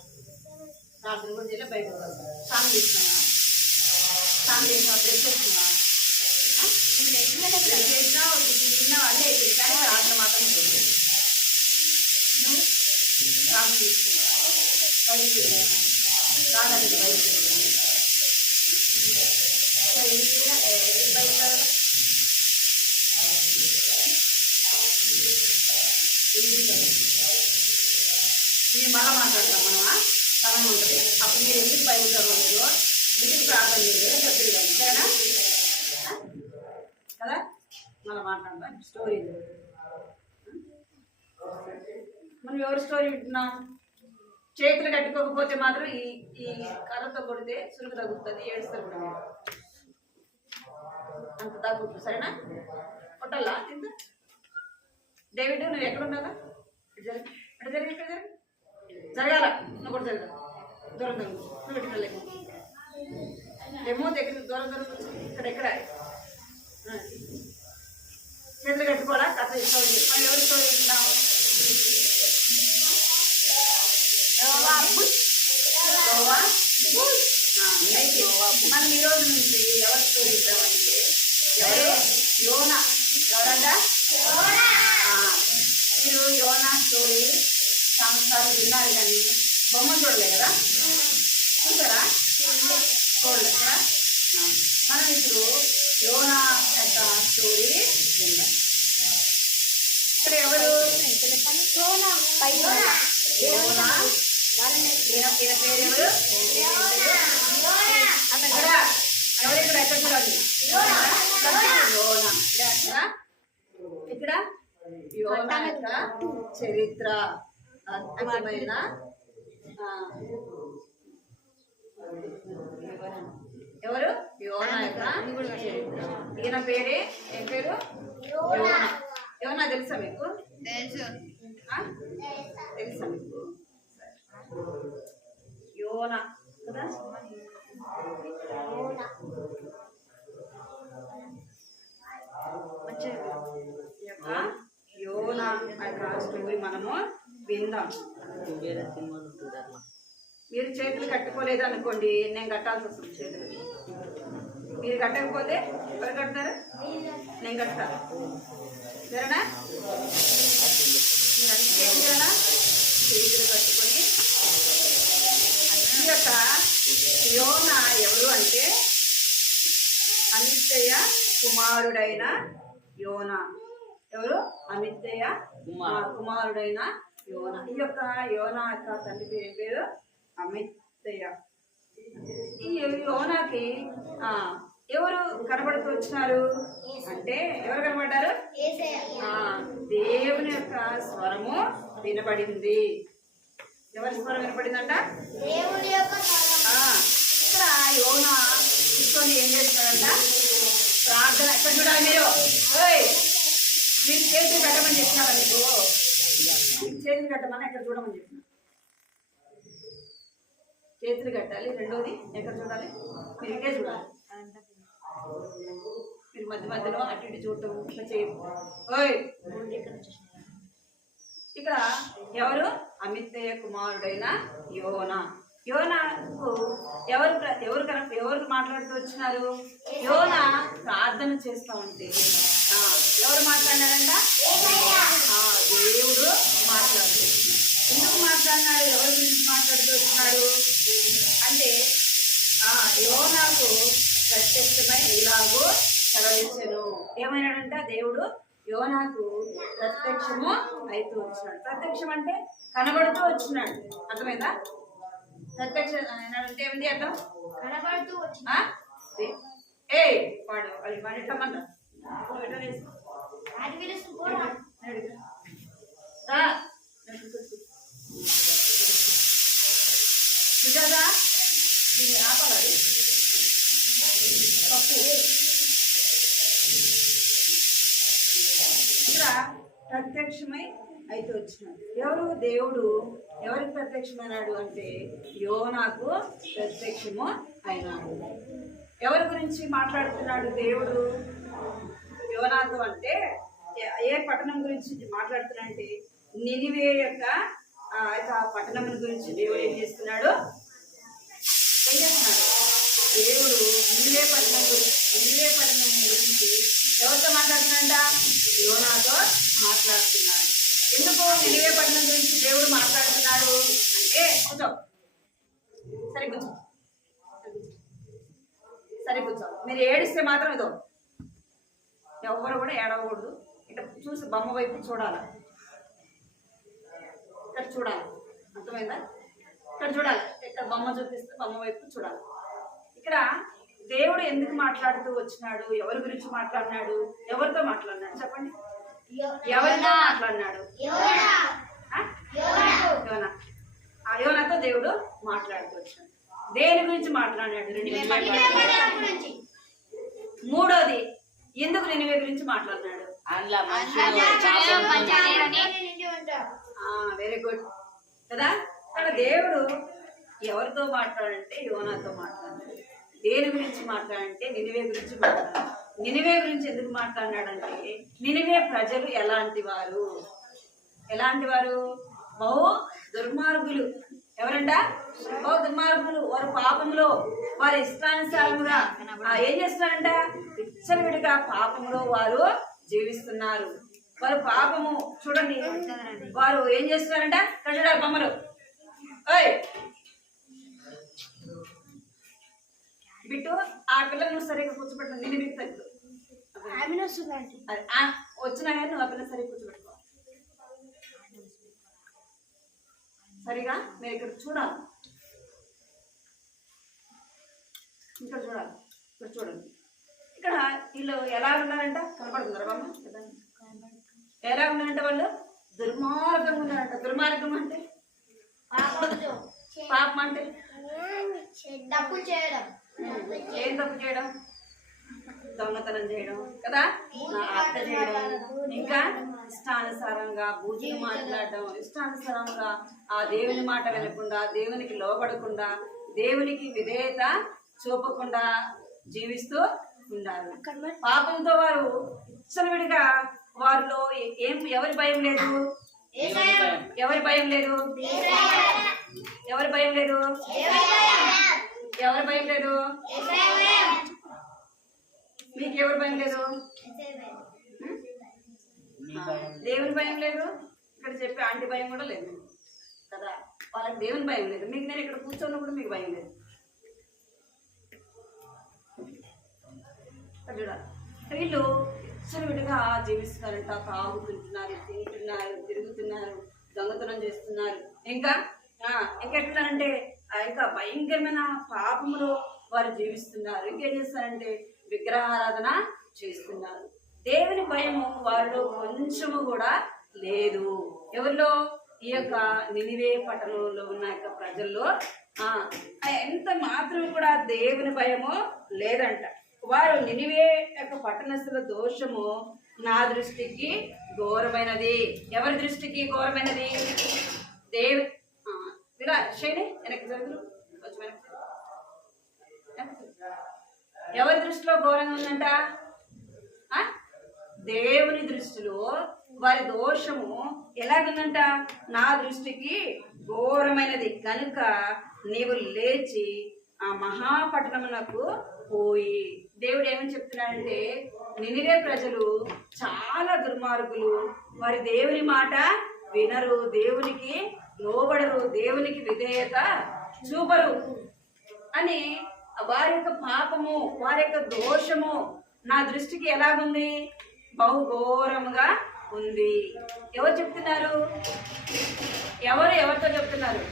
ప్రార్థన కూడా చేయాలి, బైబిల్ సాంగ్ చేసినావా? సాంగ్ చేసినా, బ్రేక్ చేసినావా? చేసినా తిన్నావా? అన్నీ అయిపోయింది, కానీ ప్రార్థన మాత్రం చేయాలి. నువ్వు ప్రార్థన చేసుకున్నావా? బైబిల్ రాదండి బైబిల్ బైబిల్ ఇది మళ్ళీ మాట్లాడతాం మనమా? సమయం ఉంటుంది అప్పుడు మీరు ఎందుకు బైబిల్ చదవలేదు, ఎందుకు ప్రార్థన చేయలేదు చెప్తుంది కానీ, సరేనా? కదా మళ్ళీ మాట్లాడతాం. స్టోరీ మనం ఎవరు స్టోరీ వింటున్నాం? చేతులు కట్టుకోకపోతే మాత్రం ఈ ఈ కర్రతో కొడితే సులుగు తగ్గుతుంది, ఏడుస్తారు కూడా అంత తగ్గుతుంది, సరేనా? కొట్టాలా ఇంత? డేవిడ్ నువ్వు ఎక్కడ ఉండాలా? ఇక్కడ జరిగి ఇక్కడ జరిగి జరగాల, నువ్వు కూడా జరగాల. దూరం దూరం నువ్వు ఇక్కడ లేము లేమో దగ్గర దూరం దూరం ఇక్కడ ఎక్కడ చేతులు కట్టుకోవాలా? కథ స్టోరీ మనం ఎవరు స్టోరీ వింటున్నాం? మనం ఈ రోజు నుంచి ఎవరి స్టోరీ ఇద్దామంటే ఎవరు? యోనా. ఎవరంట? మీరు యోనా స్టోరీ సంవత్సరాలు విన్నారు కానీ బొమ్మ చూడలే కదా? చూసారా? చూడలేదు కదా? మనం ఇప్పుడు యోనా యొక్క స్టోరీ విందాం. ఇక్కడ ఎవరు? యోనా. ఈయన పేరు ఎవరు? అక్కడ ఎవరిక్కడ ఎక్కడ చూడండి, యోనా. ఇక్కడ యోనా యొక్క చరిత్ర అద్భుతమైన ఎవరు? యోనా యొక్క చరిత్ర. ఈయన పేరే ఏం పేరు? యోనా. యోనా తెలుసా మీకు? తెలుసా మీకు? యోనా కదా? యోనా యొక్క స్టోరీ మనము విందాం. మీరు చేతులు కట్టుకోలేదు అనుకోండి, నేను కట్టాల్సి వస్తుంది చేతులు. మీరు కట్టకపోతే ఎవరు కడతారు? నేను కడతాను, సరేనా? మీరు అన్ని చేయాలా? చేతులు కట్టుకొని. ఈ యొక్క యోనా ఎవరు అంటే అనిత్య కుమారుడైన యోనా. ఎవరు? అమిత్తయ్య కుమారుడైన యోనా. ఈ యొక్క యోనా యొక్క తండ్రి పేరు ఏం పేరు? అమిత్తయ్య. ఈ యోనాకి ఎవరు కనబడుతూ వచ్చినారు అంటే ఎవరు కనబడ్డారు? దేవుని యొక్క స్వరము వినబడింది. ఎవరి స్వరం వినపడిందంట? దేవుని యొక్క ఇక్కడ యోనా కూర్చొని ఏం చేస్తున్నాడంట? ప్రార్థన. ఎక్కడ చూడాలి మీరు? మీరు చేతులు కట్టమని చెప్పినారా? మీకు చేతులు కట్టమని ఎక్కడ చూడమని చెప్పిన? చేతులు కట్టాలి. రెండోది ఎక్కడ చూడాలి? మీరు ఇటే చూడాలి. మీరు మధ్య మధ్యలో అటు ఇటు చూడటం ఇట్లా చేయరు. ఇక్కడ ఎవరు? అమిత్తయ్య కుమారుడైన యోనా. యోనాకు ఎవరు మాట్లాడుతూ వచ్చినారు? యోనా ప్రార్థన చేస్తూ ఉంటే ఎవరు మాట్లాడినారంట? దేవుడు మాట్లాడుతున్నాడు. ఎందుకు మాట్లాడినాడు? ఎవరి గురించి మాట్లాడుతూ వచ్చినాడు అంటే యోనాకు ప్రత్యక్షమై ఇలాగూ సెలవిచ్చెను. ఏమైనాడంట? దేవుడు యోనాకు ప్రత్యక్షము అయితూ వచ్చినాడు. ప్రత్యక్షం అంటే కనబడుతూ వచ్చినాడు. అర్థమైందా? ప్రత్యక్షం అంటే ఏమిటి అర్థం? కనబడుతూ వాడు అది వాడిటమన్నా సుజాత దీన్ని ఆపాలి. పప్పు ఇక్కడ ప్రత్యక్షమై అయితే వచ్చినాడు. ఎవరు? దేవుడు ఎవరికి ప్రత్యక్షమైనాడు అంటే యోనాకు ప్రత్యక్షము అయినాడు. ఎవరి గురించి మాట్లాడుతున్నాడు దేవుడు యోనాతో అంటే? ఏ పట్టణం గురించి మాట్లాడుతున్నాడు అంటే నినివే యొక్క పట్టణం గురించి దేవుడు ఏం చేస్తున్నాడు? దేవుడు నినివే పట్టణం గురించి ఎవరితో మాట్లాడుతున్నాడ? యోనాతో మాట్లాడుతున్నాడు. ఎందుకు నినివే పట్టణం గురించి దేవుడు మాట్లాడుతున్నాడు అంటే కూర్చో, సరే కూర్చో. మీరు ఏడిస్తే మాత్రం ఇదో ఎవరు కూడా ఏడవకూడదు. ఇట్లా చూసి బొమ్మ వైపు చూడాలి. ఇక్కడ చూడాలి. అర్థమైందా? ఇక్కడ చూడాలి. ఇక్కడ బొమ్మ చూపిస్తే బొమ్మ వైపు చూడాలి. ఇక్కడ దేవుడు ఎందుకు మాట్లాడుతూ వచ్చినాడు? ఎవరి గురించి మాట్లాడినాడు? ఎవరితో మాట్లాడినాడు చెప్పండి? ఎవరితో మాట్లాడినాడు? యోనాతో దేవుడు మాట్లాడుతూ వచ్చినాడు. దేని గురించి మాట్లాడినాడు? మూడోది ఎందుకు నినివే గురించి మాట్లాడినాడు? వెరీ గుడ్ కదా. అక్కడ దేవుడు ఎవరితో మాట్లాడంటే యోనాతో మాట్లాడాడు. దేని గురించి మాట్లాడంటే నినివే గురించి మాట్లాడాడు. నినివే గురించి ఎందుకు మాట్లాడినాడంటే నినివే ప్రజలు ఎలాంటి వారు? బహు దుర్మార్గులు. ఎవరంట? బహు దుర్మార్గులు. వారు పాపంలో వారి ఇష్టానుసారముగా ఏం చేస్తున్నారంట? విచ్చలవిడిగా పాపంలో వారు జీవిస్తున్నారు. వారు పాపము చూడండి. వారు ఏం చేస్తున్నారంట? కట్టడా బొమ్మలు. బిట్టు ఆ పిల్లలను సరిగ్గా కూర్చోబెట్టు. నేను మీకు తగ్గు వచ్చినా కానీ నువ్వు ఆ పిల్లలు సరిగ్గా కూర్చోబెట్టుకో. సరిగా మీరు ఇక్కడ చూడాలి. ఇక్కడ చూడండి. ఇక్కడ వీళ్ళు ఎలా ఉన్నారంట? కనపడుతుందా బామ్మ? ఎలా ఉన్నారంట? వాళ్ళు దుర్మార్గంగా ఉన్నారంట. దుర్మార్గం అంటే పాపం అంటే తప్పు చేయడం. ఏం తప్పు చేయడం? దొంగతనం చేయడం కదా, హత్య చేయడం, ఇంకా ఇష్టానుసారంగా బూతులు మాట్లాడడం, ఇష్టానుసారంగా ఆ దేవుని మాట వినకుండా, దేవునికి లోబడకుండా, దేవునికి విధేయత చూపకుండా జీవిస్తూ ఉండాలి. పాపంతో వారు విచ్చలవిడిగా వారిలో ఎవరి భయం లేదు? ఎవరి భయం లేదు? ఎవరి భయం లేదు? ఎవరి భయం లేదు? మీకు ఎవరి భయం లేదు? దేవుని భయం లేదు. ఇక్కడ చెప్పే ఆంటీ భయం కూడా లేదు కదా. వాళ్ళకి దేవుని భయం లేదు. మీకు నేను ఇక్కడ కూర్చున్నప్పుడు మీకు భయం లేదు. చూడాలి. వీళ్ళు విడిగా జీవిస్తున్నారంట, తాగుతుంటున్నారు, తింటున్నారు, తిరుగుతున్నారు, దొంగతనం చేస్తున్నారు, ఇంకా ఇంకెట్లారంటే ఇంకా భయంకరమైన పాపములు వారు జీవిస్తున్నారు. ఇంకేం చేస్తారంటే విగ్రహారాధన చేస్తున్నారు. దేవుని భయము వారిలో కొంచెము కూడా లేదు. ఎవరిలో? ఈ యొక్క నినివే పట్టణంలో ఉన్న యొక్క ప్రజల్లో ఎంత మాత్రం కూడా దేవుని భయము లేదంట. వారు నినివే యొక్క పట్టణస్థుల దోషము నా దృష్టికి ఘోరమైనది. ఎవరి దృష్టికి ఘోరమైనది? ఇలా శైలి వెనక్కి జరుగురు, కొంచెం వెనక్కి. ఎవరి దృష్టిలో ఘోరంగా ఉందంట? దేవుని దృష్టిలో వారి దోషము ఎలాగుందంట? నా దృష్టికి ఘోరమైనది కనుక నీవు లేచి ఆ మహాపట్టణమునకు పోయి. దేవుడు ఏమని చెప్తున్నాడంటే నినివే ప్రజలు చాలా దుర్మార్గులు, వారి దేవుని మాట వినరు, దేవునికి లోబడరు, దేవునికి విధేయత చూపరు అని వారి యొక్క పాపము, వారి యొక్క దోషము నా దృష్టికి ఎలాగుంది? బహుఘోరముగా ఉంది. ఎవరు చెప్తున్నారు? ఎవరితో చెప్తున్నారు?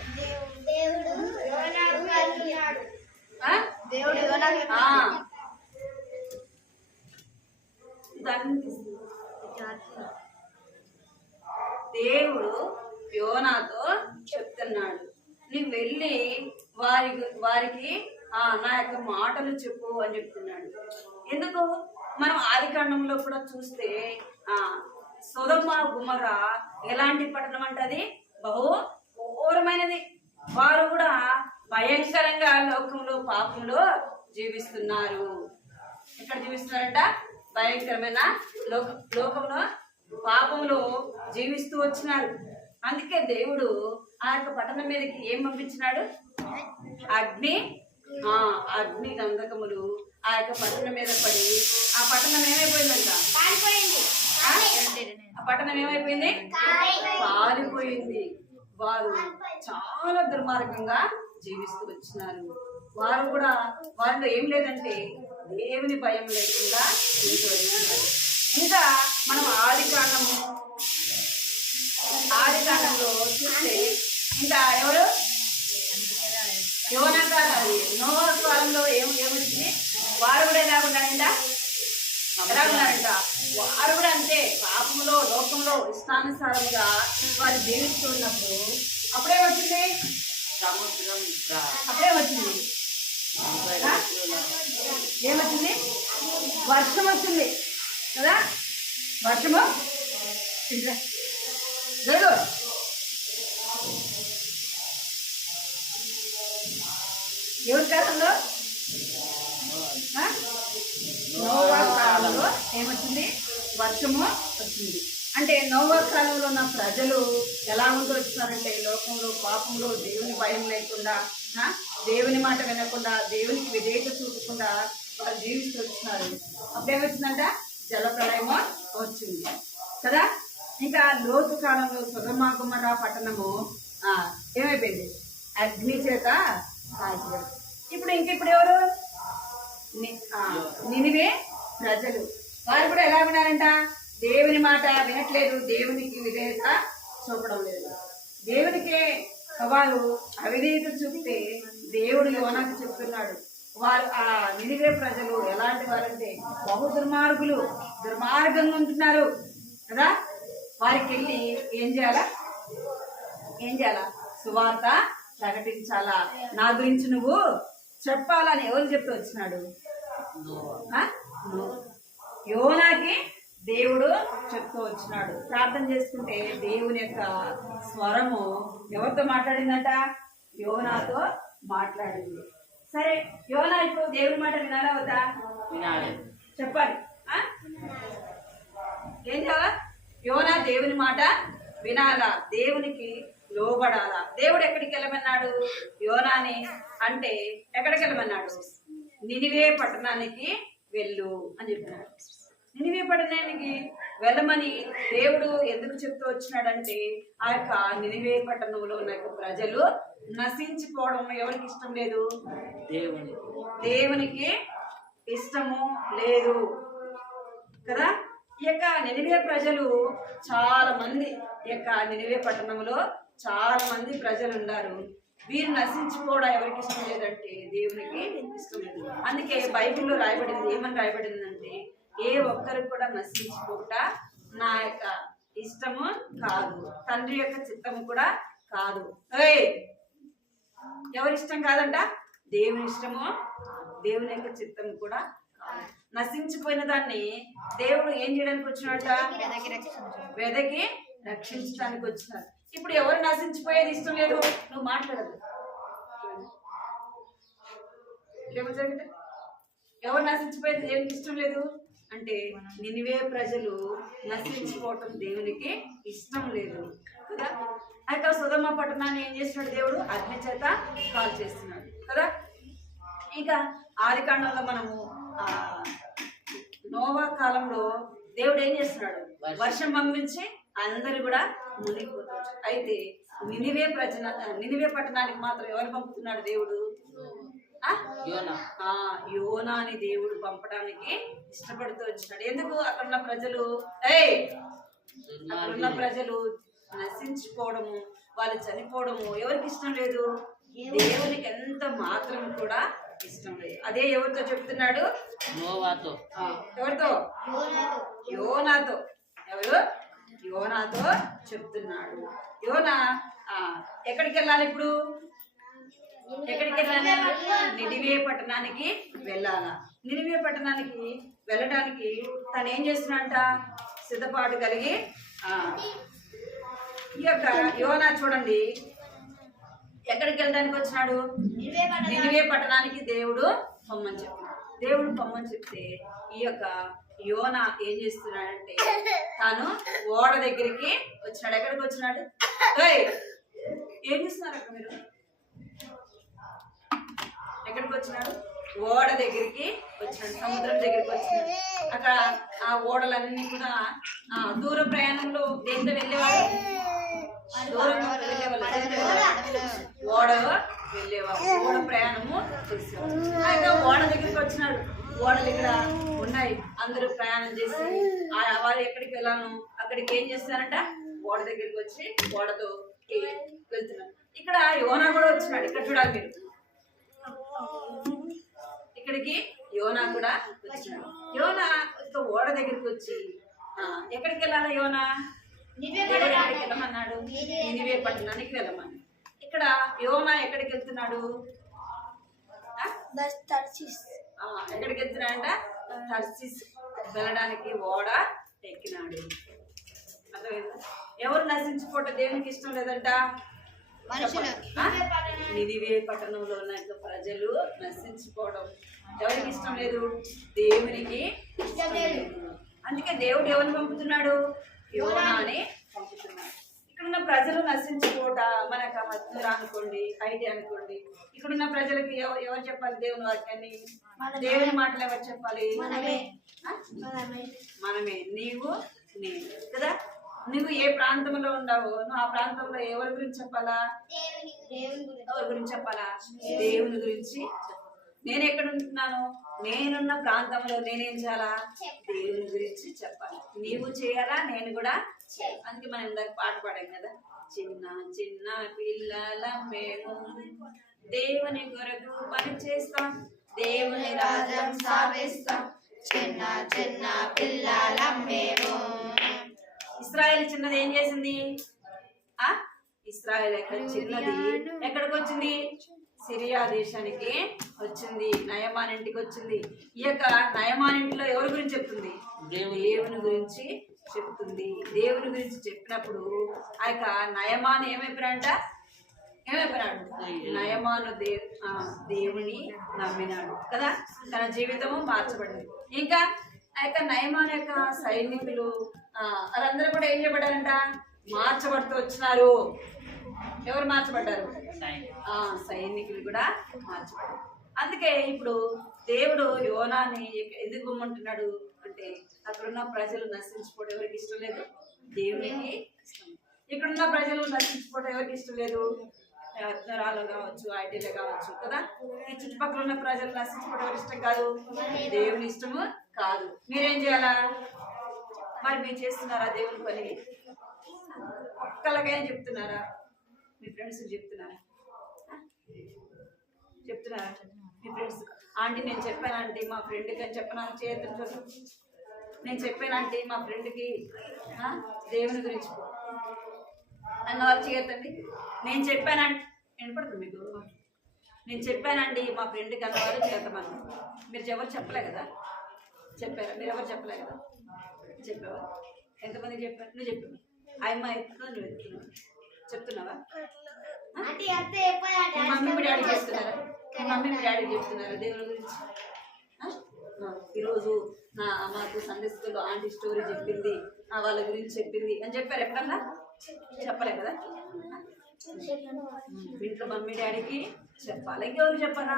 దేవుడు యోనాతో చెప్తున్నాడు, నీవు వెళ్ళి వారికి నా యొక్క మాటలు చెప్పు అని చెప్తున్నాడు. ఎందుకు? మనం ఆదికాండంలో కూడా చూస్తే సొదొమ గుమొర్ర ఎలాంటి పట్టణం అంటే అది బహు ఘోరమైనది. వారు కూడా భయంకరంగా లోకంలో పాపంలో జీవిస్తున్నారు. ఎక్కడ జీవిస్తున్నారంట? భయంకరమైన లోకంలో పాపంలో జీవిస్తూ వచ్చినారు. అందుకే దేవుడు ఆ యొక్క పట్టణం మీదకి ఏం పంపించినాడు? అగ్ని గంధకములు ఆ యొక్క పట్టణం మీద పడి ఆ పట్టణం ఏమైపోయిందంట? ఆ పట్టణం ఏమైపోయింది? కాలిపోయింది. వారు చాలా దుర్మార్గంగా జీవిస్తూ వచ్చినారు. వారు కూడా వారిలో ఏం లేదంటే దేవుని భయం లేకుండా జీవిస్తూ వచ్చినారు. ఇంకా మనం ఆదికాండంలో చూస్తే ఇంకా ఎవరు? యోనా కాలం, నోవా కాలంలో ఏమొచ్చింది? వారు కూడా ఎలాగున్నారంట? వారు కూడా అంతే పాపంలో లోకంలో ఇష్టానుసారంగా వారు జీవిస్తున్నప్పుడు అప్పుడేమొచ్చింది? ఏమొచ్చింది? వర్షం వచ్చింది కదా. వర్షము జరుగు. ఎవరి కాలంలో? నోవా కాలంలో ఏమొచ్చింది? వర్షము వచ్చింది. అంటే నోవా కాలంలో ఉన్న ప్రజలు ఎలా ఉంటూ వచ్చినారంటే లోకంలో పాపంలో దేవుని భయం లేకుండా, దేవుని మాట వినకుండా, దేవునికి విధేయత చూపకుండా వారు జీవిస్తూ వచ్చినారు. అప్పుడేమొచ్చిందంట? జలప్రళయము వచ్చింది కదా. ఇంకా లోతు కాలంలో సొదొమ గుమొర్ర పట్టణము ఏమైపోయింది? అగ్ని చేత కాల్చబడి. ఇప్పుడు ఎవరు? నినివే ప్రజలు. వారు కూడా ఎలా విన్నారంట? దేవుని మాట వినట్లేదు, దేవునికి విధేయత చూపడం లేదు. దేవునికే వారు అవిధేయత చూపితే దేవుడు యోనాకు చెప్తున్నాడు, వారు ఆ నినివే ప్రజలు ఎలాంటి వారంటే బహు దుర్మార్గంగా ఉంటున్నారు కదా. వారికి వెళ్ళి ఏం చేయాలా? సువార్త ప్రకటించాలా, నా గురించి నువ్వు చెప్పాలని ఎవరు చెప్తూ వచ్చినాడు? యోనాకి దేవుడు చెప్తూ వచ్చినాడు. ప్రార్థన చేసుకుంటే దేవుని యొక్క స్వరము ఎవరితో మాట్లాడిందంట? యోనాతో మాట్లాడింది. సరే, యోనా ఇప్పుడు దేవుని మాట వినాలా వద్దా? వినాలి. చెప్పాలి. ఏం చేయాలా? యోనా దేవుని మాట వినాలా, దేవునికి లోబడాలా. దేవుడు ఎక్కడికి వెళ్ళమన్నాడు యోనాని అంటే? ఎక్కడికి వెళ్ళమన్నాడు? నినివే పట్టణానికి వెళ్ళు అని చెప్పినాడు. నినివే పట్టణానికి వెళ్ళమని దేవుడు ఎందుకు చెప్తూ వచ్చినాడంటే ఆ యొక్క నినివే పట్టణంలో ఉన్న ప్రజలు నశించిపోవడం ఎవరికి ఇష్టం లేదు? దేవునికి ఇష్టము లేదు. కదా. ఈ యొక్క నినివే ప్రజలు చాలా మంది, ఈ యొక్క నినివే పట్టణంలో చాలా మంది ప్రజలు ఉన్నారు. వీరు నశించుకోవడం ఎవరికి ఇష్టం లేదంటే దేవునికి ఇష్టం లేదు. అందుకే బైబిల్లో రాయబడింది, ఏమని రాయబడిందంటే ఏ ఒక్కరికి కూడా నశించుకోట నా యొక్క ఇష్టము కాదు, తండ్రి యొక్క చిత్తము కూడా కాదు. ఎవరి ఇష్టం కాదంట? దేవుని ఇష్టము, దేవుని యొక్క చిత్తము కూడా కాదు. నశించిపోయిన దాన్ని దేవుడు ఏం చేయడానికి వచ్చినట్ట? వెదకి రక్షించడానికి వచ్చినారు. ఇప్పుడు ఎవరు నశించిపోయేది ఇష్టం లేదు, నువ్వు మాట్లాడదు. జరిగితే ఎవరు నశించిపోయేది దేవునికి ఇష్టం లేదు అంటే నినివే ప్రజలు నశించిపోవటం దేవునికి ఇష్టం లేదు కదా. అయితే సొదొమ పట్టణాన్ని ఏం చేస్తున్నాడు దేవుడు? అగ్ని చేత కాల్ చేస్తున్నాడు కదా. ఇంకా ఆదికాండంలో మనము నోవా కాలంలో దేవుడు ఏం చేస్తున్నాడు? వర్షం పంపించి అందరు కూడా మునిగిపోతారు. అయితే నినివే పట్టణానికి మాత్రం ఎవరు పంపుతున్నాడు దేవుడు? యోనా అని దేవుడు పంపడానికి ఇష్టపడుతూ వచ్చినాడు. ఎందుకు? అక్కడున్న ప్రజలు అక్కడున్న ప్రజలు నశించిపోవడము, వాళ్ళు చనిపోవడము ఎవరికి ఇష్టం లేదు? దేవునికి ఎంత మాత్రం కూడా ఇష్టం లేదు. అదే ఎవరితో చెప్తున్నాడు? నోవాతో. ఎవరితో? యోనాతో. ఎవరు? యోనాతో చెప్తున్నాడు. యోనా ఎక్కడికి వెళ్ళాలి ఇప్పుడు? ఎక్కడికి వెళ్ళాలి? నినివే పట్టణానికి వెళ్ళాలా. నినివే పట్టణానికి వెళ్ళడానికి తను ఏం చేస్తున్నాడంట? సిద్ధపాటు కలిగి ఈ యొక్క యోనా చూడండి ఎక్కడికి వెళ్ళడానికి వచ్చినాడు? నినివే పట్టణానికి దేవుడు పొమ్మని చెప్పాడు. దేవుడు పొమ్మని చెప్తే ఈ యొక్క యోనా ఏం చేస్తున్నాడంటే తాను ఓడ దగ్గరికి వచ్చినాడు. ఎక్కడికి వచ్చినాడు? ఏం చేస్తున్నారు అక్కడ మీరు? ఎక్కడికి వచ్చినాడు? ఓడ దగ్గరికి వచ్చినాడు, సముద్రం దగ్గరికి వచ్చినాడు. అక్కడ ఆ ఓడలన్నీ కూడా దూర ప్రయాణంలో దేంతో వెళ్ళేవాడు? దూరంగా వెళ్ళేవాళ్ళు, ఓడ వెళ్ళేవాడు, ఓడ ప్రయాణము చేసేవాడు. అయితే ఓడ దగ్గరికి వచ్చినాడు. ఓడలు ఇక్కడ ఉన్నాయి, అందరూ ప్రయాణం చేసి వారు ఎక్కడికి వెళ్ళాను అక్కడికి ఏం చేస్తారంట? ఓడ దగ్గరికి వచ్చి ఓడతో వెళ్తున్నాడు. ఇక్కడ యోనా కూడా వచ్చినాడు. ఇక్కడ చూడాలి మీరు, ఇక్కడికి యోనా కూడా వచ్చినాడు. యోనా ఓడ దగ్గరికి వచ్చి ఎక్కడికి వెళ్ళాలా? యోనా ఎక్కడికి వెళ్ళమన్నాడు? నినివే పట్టణానికి వెళ్ళమన్నాడు. ఇక్కడ యోనా ఎక్కడికి వెళ్తున్నాడు? ఎక్కడికి వెళ్తున్నాడంట? తర్సిస్ వెళ్ళడానికి ఓడ ఎక్కినాడు. అర్థమైందా? ఎవరు నశించిపోవటం దేవునికి ఇష్టం లేదంట? నినివే పట్టణంలో ఉన్న ప్రజలు నశించిపోవడం ఎవరికి ఇష్టం లేదు? దేవునికి ఇష్టం లేదు. అందుకే దేవుడు ఎవరిని పంపుతున్నాడు? యోనాని పంపుతున్నాడు. ఇక్కడున్న ప్రజలు నశించిపోట మనకు మధ్య అనుకోండి, ఐటీ అనుకోండి. ఇక్కడున్న ప్రజలకి ఎవరు చెప్పాలి దేవుని వాక్యాన్ని? దేవుని మాటలు ఎవరు చెప్పాలి? మనమే, నీవు నేను కదా. నువ్వు ఏ ప్రాంతంలో ఉండవో నువ్వు ఆ ప్రాంతంలో ఎవరి గురించి చెప్పాలా? ఎవరి గురించి చెప్పాలా? దేవుని గురించి. నేను ఎక్కడ ఉంటున్నాను? నేనున్న ప్రాంతంలో నేనేం చేయాలా? దేవుని గురించి చెప్పాలి. నీవు చేయాలా, నేను కూడా చేయాలి. అందుకే మనం ఇందాక పాట పాడాం కదా, చిన్న చిన్న పిల్లల మేము దేవుని కొరకు పని చేస్తాం, దేవుని రాజ్యం స్థాపిస్తాం, చిన్న చిన్న పిల్లల మేము. ఇశ్రాయేలు చిన్నది ఏం చేసింది? ఇశ్రాయేలు చిన్నది ఎక్కడికి వచ్చింది? సిరియా దేశానికి వచ్చింది, నయమాన్ ఇంటికి వచ్చింది. ఈ యొక్క నయమాన్ ఇంటిలో ఎవరి గురించి చెప్తుంది? దేవుని గురించి చెప్తుంది. దేవుని గురించి చెప్పినప్పుడు ఆ యొక్క నయమాన్ ఏమైపోయాడంట? నయమాను దేవుని నమ్మినాడు కదా, తన జీవితము మార్చబడింది. ఇంకా ఆ యొక్క నయమాన్ యొక్క సైనికులు వాళ్ళందరూ కూడా ఏం చేయబడ్డారంట? మార్చబడుతూ వచ్చినారు. ఎవరు మార్చబడ్డారు? సైనికులు కూడా మార్చబడ్డారు. అందుకే ఇప్పుడు దేవుడు యోనాని ఎందుకు పొమ్మంటున్నాడు అంటే అక్కడున్న ప్రజలు నశించిపోవడం ఎవరికి ఇష్టం లేదు? దేవునికి ఇష్టం. ఇక్కడున్న ప్రజలు నశించిపోవడం ఎవరికి ఇష్టం లేదు? అజ్ఞరాలు కావచ్చు, ఐటీలో కావచ్చు కదా. ఈ చుట్టుపక్కల ఉన్న ప్రజలు నశించిపోవడం ఎవరికి ఇష్టం కాదు? దేవుని ఇష్టము కాదు. మీరేం చేయాలా? మరి మీరు చేస్తున్నారా దేవుని పని? ఒక్కళ్ళకైనా చెప్తున్నారా? మీ ఫ్రెండ్స్కి చెప్తున్నారా? చెప్తున్నారా? మీ ఫ్రెండ్స్ ఆంటీ నేను చెప్పానంటే మా ఫ్రెండ్కి అని చెప్పిన చేతులు నేను చెప్పానంటే మా ఫ్రెండ్కి దేవుని గురించి అన్న వాళ్ళు చేయొద్దండి. నేను చెప్పానంటే వినపడుతుంది మీకు? నేను చెప్పానండి మా ఫ్రెండ్కి అన్నవారు చేద్దామని మీరు ఎవరు చెప్పలే కదా? చెప్పారా? మీరు ఎవరు చెప్పలే కదా? చెప్పావా? ఎంతమంది చెప్పారు? నువ్వు చెప్పావు. అమ్మ ఎత్తుకున్నావు, నువ్వు ఎత్తుకున్నావు. చెప్తున్నావా? మమ్మీ మీ డాడీ చెప్తున్నారా? మమ్మీ మీ డాడీ చెప్తున్నారా దేవుని గురించి? ఈరోజు మాకు సండే స్కూల్లో ఆంటీ స్టోరీ చెప్పింది, వాళ్ళ గురించి చెప్పింది అని చెప్పారు. ఎప్పుడన్నా చెప్పలే కదా? ఇంట్లో మమ్మీ డాడీకి చెప్పాలి. ఇంకెవరు చెప్పారా?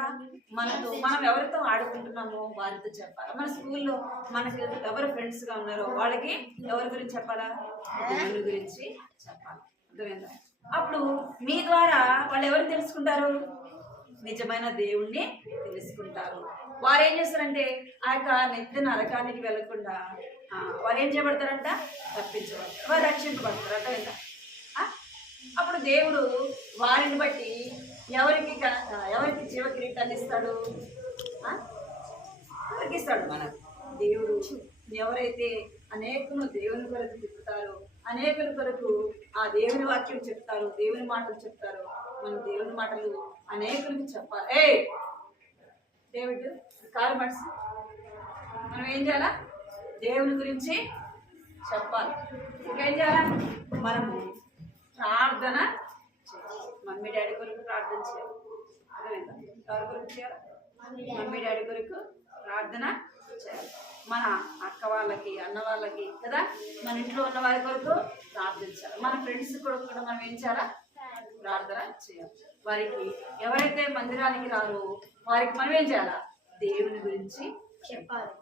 మనం ఎవరితో ఆడుకుంటున్నామో వారితో చెప్పాలా. మన స్కూల్లో మనకి ఎవరు ఫ్రెండ్స్గా ఉన్నారో వాళ్ళకి ఎవరి గురించి చెప్పాలా? దేవుని గురించి చెప్పాలి. అర్థమైందా? అప్పుడు మీ ద్వారా వాళ్ళు ఎవరు తెలుసుకుంటారు? నిజమైన దేవుణ్ణి తెలుసుకుంటారు. వారు ఏం చేస్తారంటే ఆ యొక్క నిత్య నరకానికి వెళ్ళకుండా వారు ఏం చేయబడతారంట? తప్పించబడతారు, వారు రక్షించబడతారు. అర్థమైందా? అప్పుడు దేవుడు వారిని బట్టి ఎవరికి జీవ కిరీటాన్ని ఇస్తాడు? ఎవరికి ఇస్తాడు? మనకు దేవుడు ఎవరైతే అనేకులు దేవుని కొరకు తిప్పుతారో, అనేకుల కొరకు ఆ దేవుని వాక్యం చెప్తారు, దేవుని మాటలు చెప్తారు. మనం దేవుని మాటలు అనేకులకి చెప్పాలి. దేవుడు కారు మనసు మనం ఏం చేయాలా? దేవుని గురించి చెప్పాలి. ఇంకేం చేయాలా? మనము ప్రార్థన మమ్మీ డాడీ కొరకు ప్రార్థన చేయాలి. అర్థమైందా? ఎవరి కొరకు చేయాలి? మమ్మీ డాడీ కొరకు ప్రార్థన చేయాలి. మన అక్క వాళ్ళకి, అన్న వాళ్ళకి కదా, మన ఇంట్లో ఉన్న వారి కొరకు ప్రార్థించాలి. మన ఫ్రెండ్స్ కొరకు కూడా మనం ఏం చేయాలా? ప్రార్థన చేయాలి. వారికి ఎవరైతే మందిరానికి రారో వారికి మనం ఏం చేయాలా? దేవుని గురించి చెప్పాలి.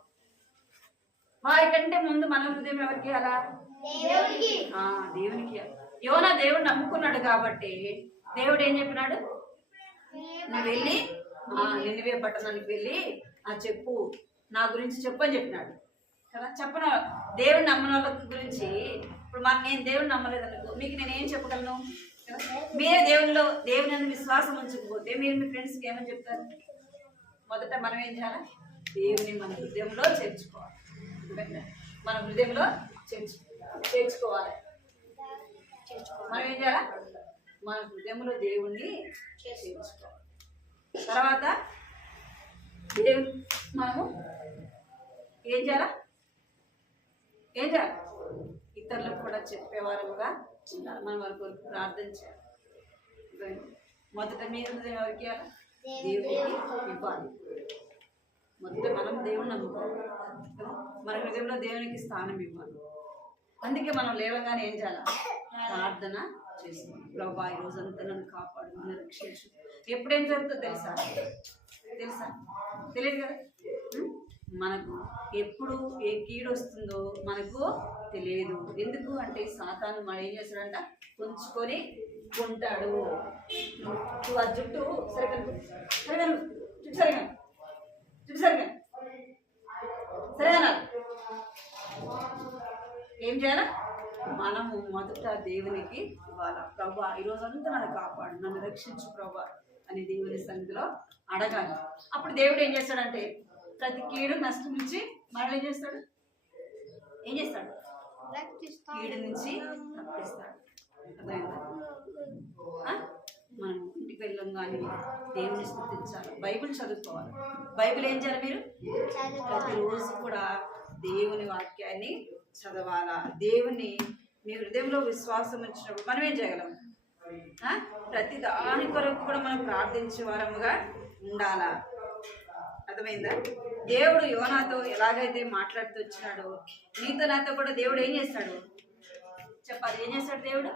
వారికంటే ముందు మన హృదయం ఎవరికి ఇవ్వాలా? దేవునికి. యోనా దేవుడు నమ్ముకున్నాడు కాబట్టి దేవుడు ఏం చెప్పినాడు? నువ్వు వెళ్ళి నినివే పట్టణానికి వెళ్ళి చెప్పు, నా గురించి చెప్పు అని చెప్పినాడు కదా. చెప్పిన దేవుడు నమ్మని వాళ్ళ గురించి ఇప్పుడు నేను దేవుని నమ్మలేదు అనుకో, మీకు నేనేం చెప్పగలను? మీరే దేవుని విశ్వాసం ఉంచకపోతే మీరు మీ ఫ్రెండ్స్కి ఏమని చెప్తారు? మొదట మనం ఏం చేయాలి? దేవుని మన హృదయంలో చేర్చుకోవాలి. మన హృదయంలో చేర్చుకోవాలి. మనం ఏం చేయాలి? మన హృదయంలో దేవుణ్ణి చేర్చుకోవాలి. తర్వాత మనము ఏం చేయాలి? ఇతరులకు కూడా చెప్పేవారుగా ఉండాలి. మనం వారి కొరకు ప్రార్థన చేయాలి. మొదట మీ హృదయం ఎవరికి ఇవ్వాలి? దేవుడికి ఇవ్వాలి. మొదట మనం దేవుని నమ్ముకోవాలి. మన హృదయంలో దేవునికి స్థానం ఇవ్వాలి. అందుకే మనం లేవగానే ఏం చేయాలి? ప్రార్థన చేసుకోవాలి. ప్రభా ఈ రోజంతా నన్ను కాపాడు, నన్ను రక్షించు. ఎప్పుడేం జరుగుతుందో తెలుసా? తెలియదు కదా. మనకు ఎప్పుడు ఏ కీడు వస్తుందో మనకు తెలియదు. ఎందుకు అంటే సాతాను మనం ఏం చేస్తాడంట? పుంజుకొని ఉంటాడు. నువ్వు ఆ జుట్టు సరిగా ఏం చేయాలా? మనము మొదట దేవునికి ఇవ్వాలా. ప్రభా ఈరోజంతా నన్ను కాపాడు, నన్ను రక్షించు ప్రభా అని దేవుని సన్నిధిలో అడగాలి. అప్పుడు దేవుడు ఏం చేస్తాడంటే ప్రతి కీడు నష్టం నుంచి మనల్ని ఏం చేస్తాడు? కీడు నుంచి తప్పిస్తాడు. అర్థమైందా? మనం ఇంటికి వెళ్ళాం కానీ దేవుని స్తుతించాలి, బైబిల్ చదువుకోవాలి. బైబిల్ ఏం చేయాలి? మీరు ప్రతిరోజు కూడా దేవుని వాక్యాన్ని చదవాలా. దేవుని మీ హృదయంలో విశ్వాసం వచ్చినప్పుడు మనం ఏం చేయగలం? ప్రతి దాని కొరకు కూడా మనం ప్రార్థించే వారముగా ఉండాలా. అర్థమైందా? దేవుడు యోనాతో ఎలాగైతే మాట్లాడుతూ వచ్చినాడో నీతో నాతో కూడా దేవుడు ఏం చేస్తాడు చెప్పాలి? ఏం చేస్తాడు దేవుడు?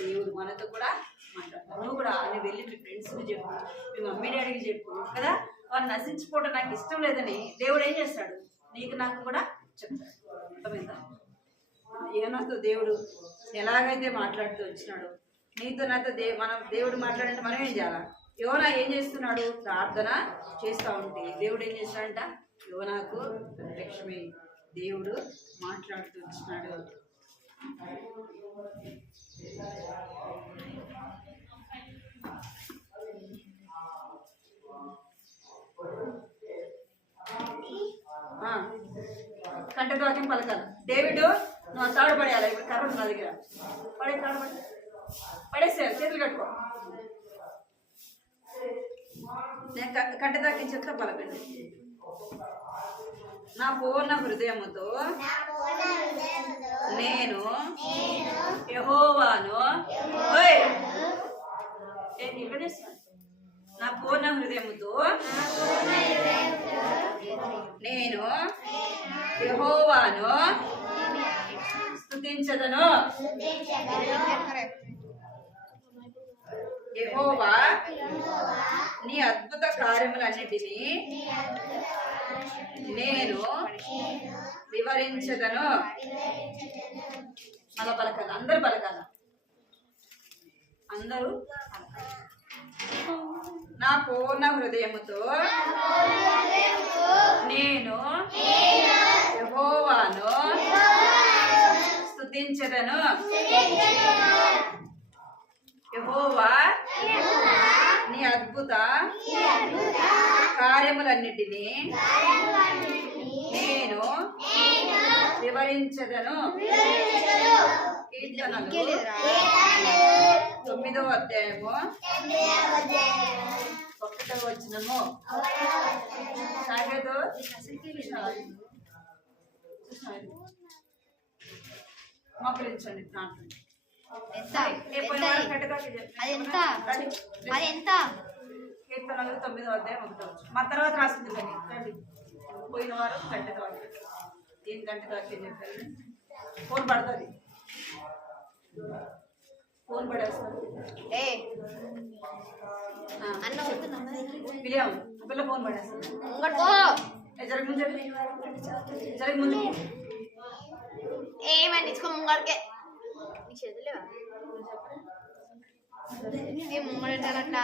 దేవుడు మనతో కూడా మాట్లాడతాడు. నువ్వు కూడా నువ్వు వెళ్ళి మీ ఫ్రెండ్స్కి చెప్పు, మీ మమ్మీ డాడీకి చెప్పు కదా. వాళ్ళు నశించిపోవడం నాకు ఇష్టం లేదని దేవుడు ఏం చేస్తాడు? నీకు నాకు కూడా చెప్తాడు. అర్థమైందా? యోనాతో దేవుడు ఎలాగైతే మాట్లాడుతూ వచ్చినాడో నీతో నాతో మనం దేవుడు మాట్లాడంటే మనం ఏం చేయాలా? యోనా ఏం చేస్తున్నాడు? ప్రార్థన చేస్తూ ఉంటే దేవుడు ఏం చేస్తాడంట? యోనాకు ప్రత్యక్షమై దేవుడు మాట్లాడుతూ వచ్చినాడు. కంటద్వాక్యం పలకాలి. డేవిడ్ నువ్వు తాడు పడేయాలి. ఇప్పుడు కర్ర నా దగ్గర పడే తాడు పడేసేయాలి. చేతులు కట్టుకో. నేను కంటద్వాక్యం చెప్తా పలకండి. నా పూర్ణ హృదయముతో నేను యెహోవాను నా పూర్ణ హృదయముతో నేను యెహోవాను స్తుతించదను. యెహోవా నీ అద్భుత కార్యములన్నిటినీ నేను వివరించదను. మళ్ళా పలకాల. అందరూ పలకాల. అందరూ నా పూర్ణ హృదయముతో నేను యెహోవాను స్తుతించదను. యెహోవా నీ అద్భుత కార్యములన్నిటినీ నేను వివరించదను. కీర్తనలు 9వ అధ్యాయము 1వ వచనము. సాగేదో మోకరించండి ప్రార్థన. కీర్తనలు 9వ అధ్యాయం 1వ వచనం. మా తర్వాత రాసింది కానీ రండి. పోయిన వారం గంటకు వాక్యం. ఏం గంటకు వాక్యం చెప్పారు? ఫోన్ పడుతుంది. ఫోన్ పడేస్తారు. పిలియాం పిల్ల ఫోన్ పడేస్తారు. జరగ ముందు జరగ ముందు ఏమని ఇచ్చుకో ముంగడికే నీ చేతులేవా మేము ముంగడేటారట్లా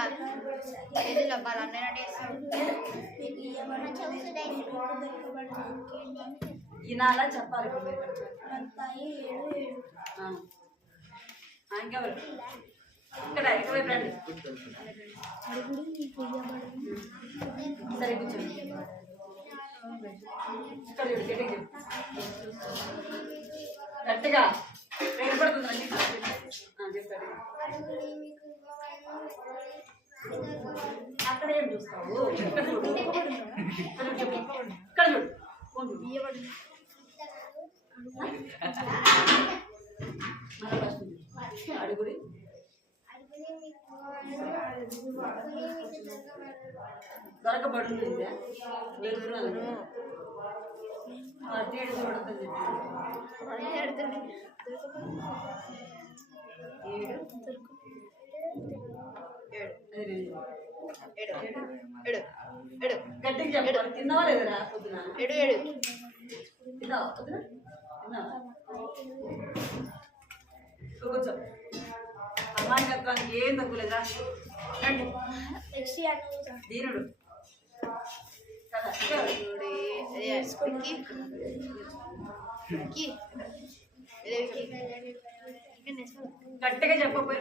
చేతులు అబ్బాలు అన్నట్టు ఈనాలా చెప్పాలి. ఇంకెవరు ఇక్కడ ఇటువైపు రండి. సరే కూర్చోండి. ఇక్కడ గట్టిగా వినపడుతుందండి. చెప్పండి. అక్కడ ఏం చూస్తావు? ఇక్కడ చూడు. ఇక్కడ చూడు. అడుగుడి దొరకబడుతుందా? అటు చూడుతుంది. 7 గట్టిగా చెప్పాలి. తిన్నావా లేదురా పొద్దున? తిన్నావా పొద్దున? తిన్నావా? కూర్చో. అమాయకత్వానికి ఏం తగ్గులేదా? దీనుడు కదా. గట్టిగా చెప్పకపోయి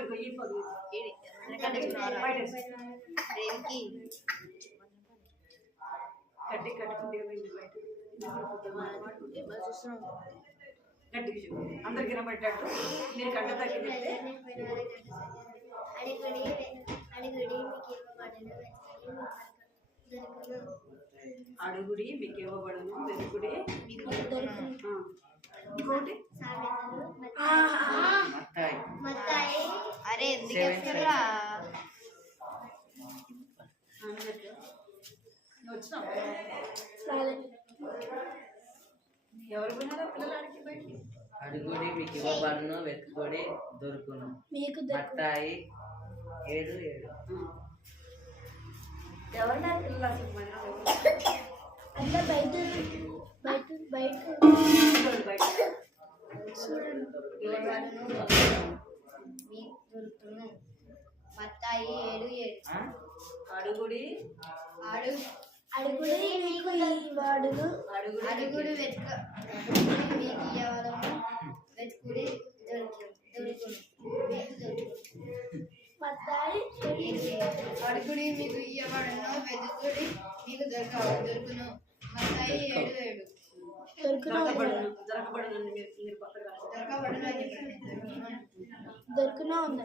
గట్టి కట్టుకుంటే గట్టిగా చెప్పు. అందరికి వినబడ్డట్టు మీరు కంట తగ్గి చెప్తే అడుగుడి మీకు ఇవ్వబడును, వెతుకుడి మీకు ఇంకోటి అరే ఎందుకు చెప్తారా? వచ్చినా ఎవరు పోయినారా పిల్లలాడికి బయటికి? అడుగుడి మీకు ఇవ్వబడును, వెతుకుడి దొరుకును. మత్తాయి 7:7. ఎవరైనా పిల్లలు అసలు అంటే బయట మత్తాయి 7:7. అడుగుడి అడుగుడి మీకు ఇవ్వబడును అడుగుడి మీకు ఇవ్వబడును వెతుకుడి దొరుకును మత్తాయి అడుగుడి మీకు ఇయ్యబడును వెతుకుడి మీకు దొరుకును మత్తాయి 7:7 జరగబడును మీరు పక్కన దొరకబడును అని చెప్పండి దొరుకునా ఉంది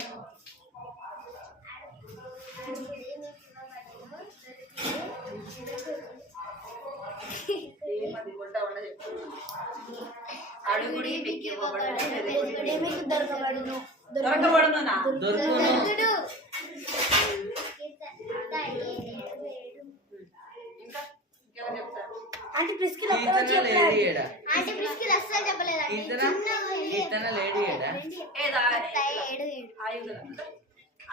ఏమది వంట చెప్తున్నాను. అడుగుడి మీకు ఇవ్వబడును, వెతుకుడి మీకు దొరకబడును దొరకబడునా దొరుకును ఇంకా ఇంకెవరు చెప్తారు? అంటే ప్రిస్కిల్ కీర్తన లేడీ ఏడా అంటే ప్రిస్కిల్ అస్సలు చెప్పలేదండి కీర్తన లేడీ ఏడా ఏదా 7:7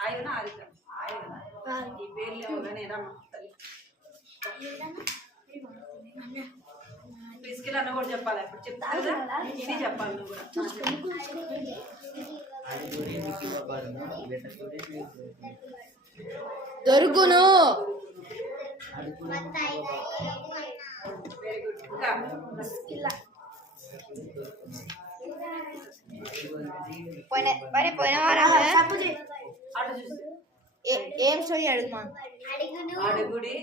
ఆయుధన ఆదిత్యం ఆయుధన ఈ పేర్లు ఏమోగానే ఏదమ్మా తల్లి ప్రిస్కిల్ అన్న కూడా చెప్పాలి. ఇప్పుడు చెప్తారు కదా ఇది చెప్పాలి నువ్వు కూడా. అడుగుడి మీకు ఇవ్వబడును వెతుకుడి మీకు దొరుకును అడుగుడి వెరీ గుడ్. ఇంకా పోయిన వారం అటు చూస్తే ఏం స్టోరీ అడుగుమా అడుగుడి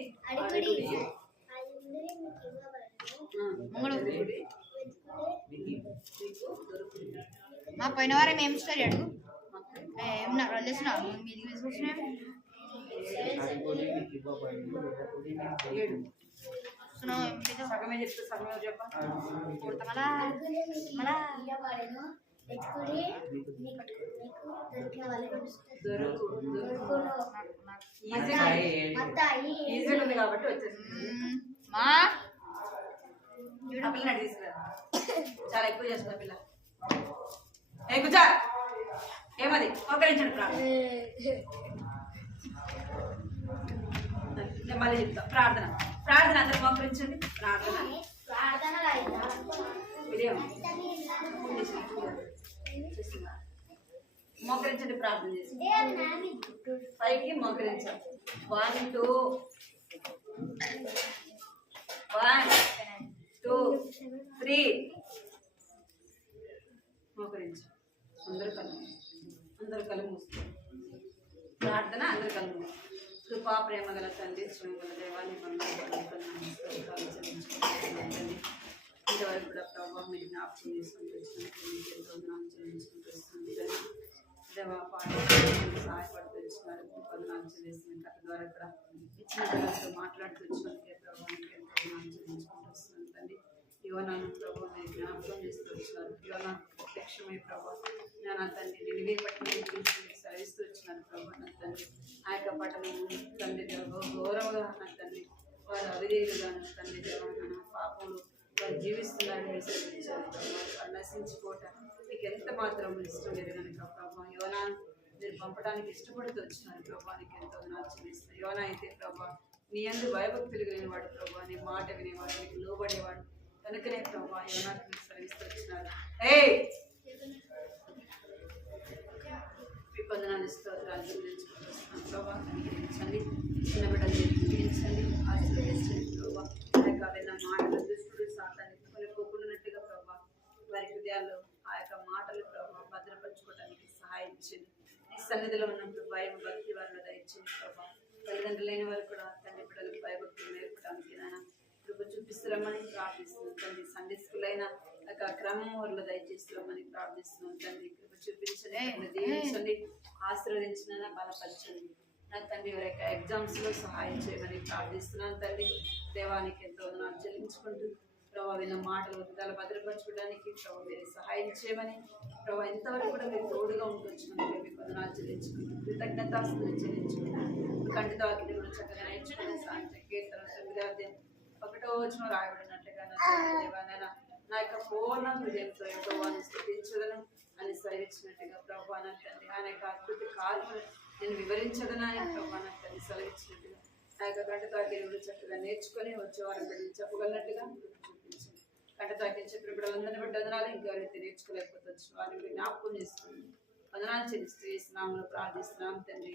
మా పోయిన వారం ఏం స్టోరీ అడుగు ఏం వదిలేసిన మీది తీసుకొచ్చినా అడుగుడి మీకు ఇవ్వబడును వెతుకుడి మీకు 7 దొరుకును సగమే చెప్తే సగమే చెప్పాలి. మన వెతుకుడి ఈజీగా ఉంది కాబట్టి వచ్చేసింది. మా ఆ పిల్లని తీసుకురా. చాలా ఎక్కువ చేస్తున్నా పిల్ల. ఏ కూర్చో. ఏమది ఒకరించండి ప్రార్థన. నేను మళ్ళీ చెప్తా. ప్రార్థన అందరూ మోకరించండి. ప్రార్థన ఇదేమో మోకరించండి. ప్రార్థన చేసి పైకి మోకరించాలి. 1 2 1 2 3 మోకరించు. అందరు కళ్ళు మూసుకోండి. ప్రార్థన అందరు కళ్ళు మూసుకోండి. కృపా ప్రేమ గల తండ్రి శ్రీమల దేవాన్ని ఇంతవరకు కూడా ప్రభావం మీరు జ్ఞాపకం చేసుకుంటూ ఎంతో జ్ఞాపకం చెల్లించుకుంటూ వస్తుంది. దేవా పాట సహాయపడుతూ ఇచ్చినారు. పదనాలు చెల్లిస్తుంది కథ ద్వారా కూడా ఇచ్చిన పిల్లలతో మాట్లాడుతూ ఇచ్చినందుకే ప్రభావానికి ఎంతో జ్ఞాపకం చెల్లించుకుంటూ వస్తుంది తండ్రి. యువనాను ప్రభావం మీరు జ్ఞాపకం చేస్తూ వచ్చినారు. యువన ప్రత్యక్షమై ప్రభావం నా తండ్రి నిలివే పట్టణం గురించి మీరు సెలవిస్తూ వచ్చినారు ప్రభావం. నా తండ్రి ఆ యొక్క పట్టణం తండ్రి దేవ గౌరవంగా నా తండ్రి వారు అవిధేయులుగా నా తండ్రి దేవ నా పాపములు వారు జీవిస్తున్నారని మీరు సెలవించారు ప్రభావం. వారు నశించుకోవటం మీకు ఎంత మాత్రం ఇష్టం లేదు కనుక ప్రభావం యువనాను మీరు పంపడానికి ఇష్టపడుతూ వచ్చినారు ప్రభావానికి ఎంతో చెల్లిస్తున్నారు. యువన అయితే ప్రభావం నీ అందు భయభక్తులు కలిగిన వాడు ప్రభావ నీ మాట వినేవాడు నీకు లోబడేవాడు కనుకనే ప్రభావ యువనాకు మీరు సెలవిస్తూ వచ్చినారు. మీ పొందనాన్ని స్తోత్రాలు చెల్లించుకుంటున్నాను ప్రభావ. అంగీకరించండి. చిన్న బిడ్డలు దీవించండి. ఆశీర్వదించండి ప్రభావ. విన్న మాటలు దుష్టుడు సాతాన్ని కొనుక్కోకున్నట్టుగా ప్రభావ వారి హృదయాల్లో ఆ యొక్క మాటలు ప్రభావ భద్రపరచుకోవడానికి సహాయం ఇచ్చింది. ఈ సన్నిధిలో ఉన్నప్పుడు భయం భక్తి వారిలో దయచేయండి ప్రభావ. తల్లిదండ్రులైన వారు కూడా తండ్రి బిడ్డలకు భయభక్తులు నేర్పడానికి నాయన కృప చూపిస్తున్నామని ప్రార్థిస్తున్నాం తండ్రి. సండే స్కూల్ అయినా క్రమం వారిలో దయచేస్తున్నామని ప్రార్థిస్తున్నాం తండ్రి. కృప చూపించండి, దీవించండి, ఆశీర్వదించిన బలపరచండి నా తండ్రి. వారి యొక్క ఎగ్జామ్స్ లో సహాయం చేయమని ప్రార్థిస్తున్నాను తండ్రి. దేవానికి ఎంతో నాకు చెల్లించుకుంటూ ప్రభావ విన్న మాటలు వృద్ధాలు భద్రపరచుకోవడానికి ప్రభావ మీరు సహాయం చేయమని ప్రభావ ఇంతవరకు కూడా మీరు తోడుగా ఉంటున్నాను. మీకు వందనాలు చెల్లించుకుంటూ కృతజ్ఞతాస్తులు చెల్లించుకుంటాను. కంటితో అగ్ని కూడా చక్కగా నేర్చుకుని సాయంత్రం కీర్తన 9వ 1వ వచనం రాయబడినట్లుగా నా యొక్క పూర్ణ హృదయంతో ఎంతో వారిని స్థుతించదను అని సెలవిచ్చినట్టుగా ప్రభావ నా తండ్రి. ఆయన యొక్క అద్భుత కార్యములు నేను వివరించదనని ప్రభావ నా తండ్రి సెలవిచ్చినట్టుగా నా యొక్క కంటితో అగ్ని చక్కగా నేర్చుకొని వచ్చే వారం బిడ్డలు చెప్పగలిగినట్టుగా చూపించింది. కంటితో అగ్ని చెప్పిన బిడ్డలందరినీ బట్టి వందనాలు. ఇంకెవరైతే నేర్చుకోలేకపోతే వచ్చిన వారిని జ్ఞాపకం చేసుకుని వందనాలు చెల్లిస్తూ ఈ నామములో ప్రార్థిస్తున్నాం తండ్రి.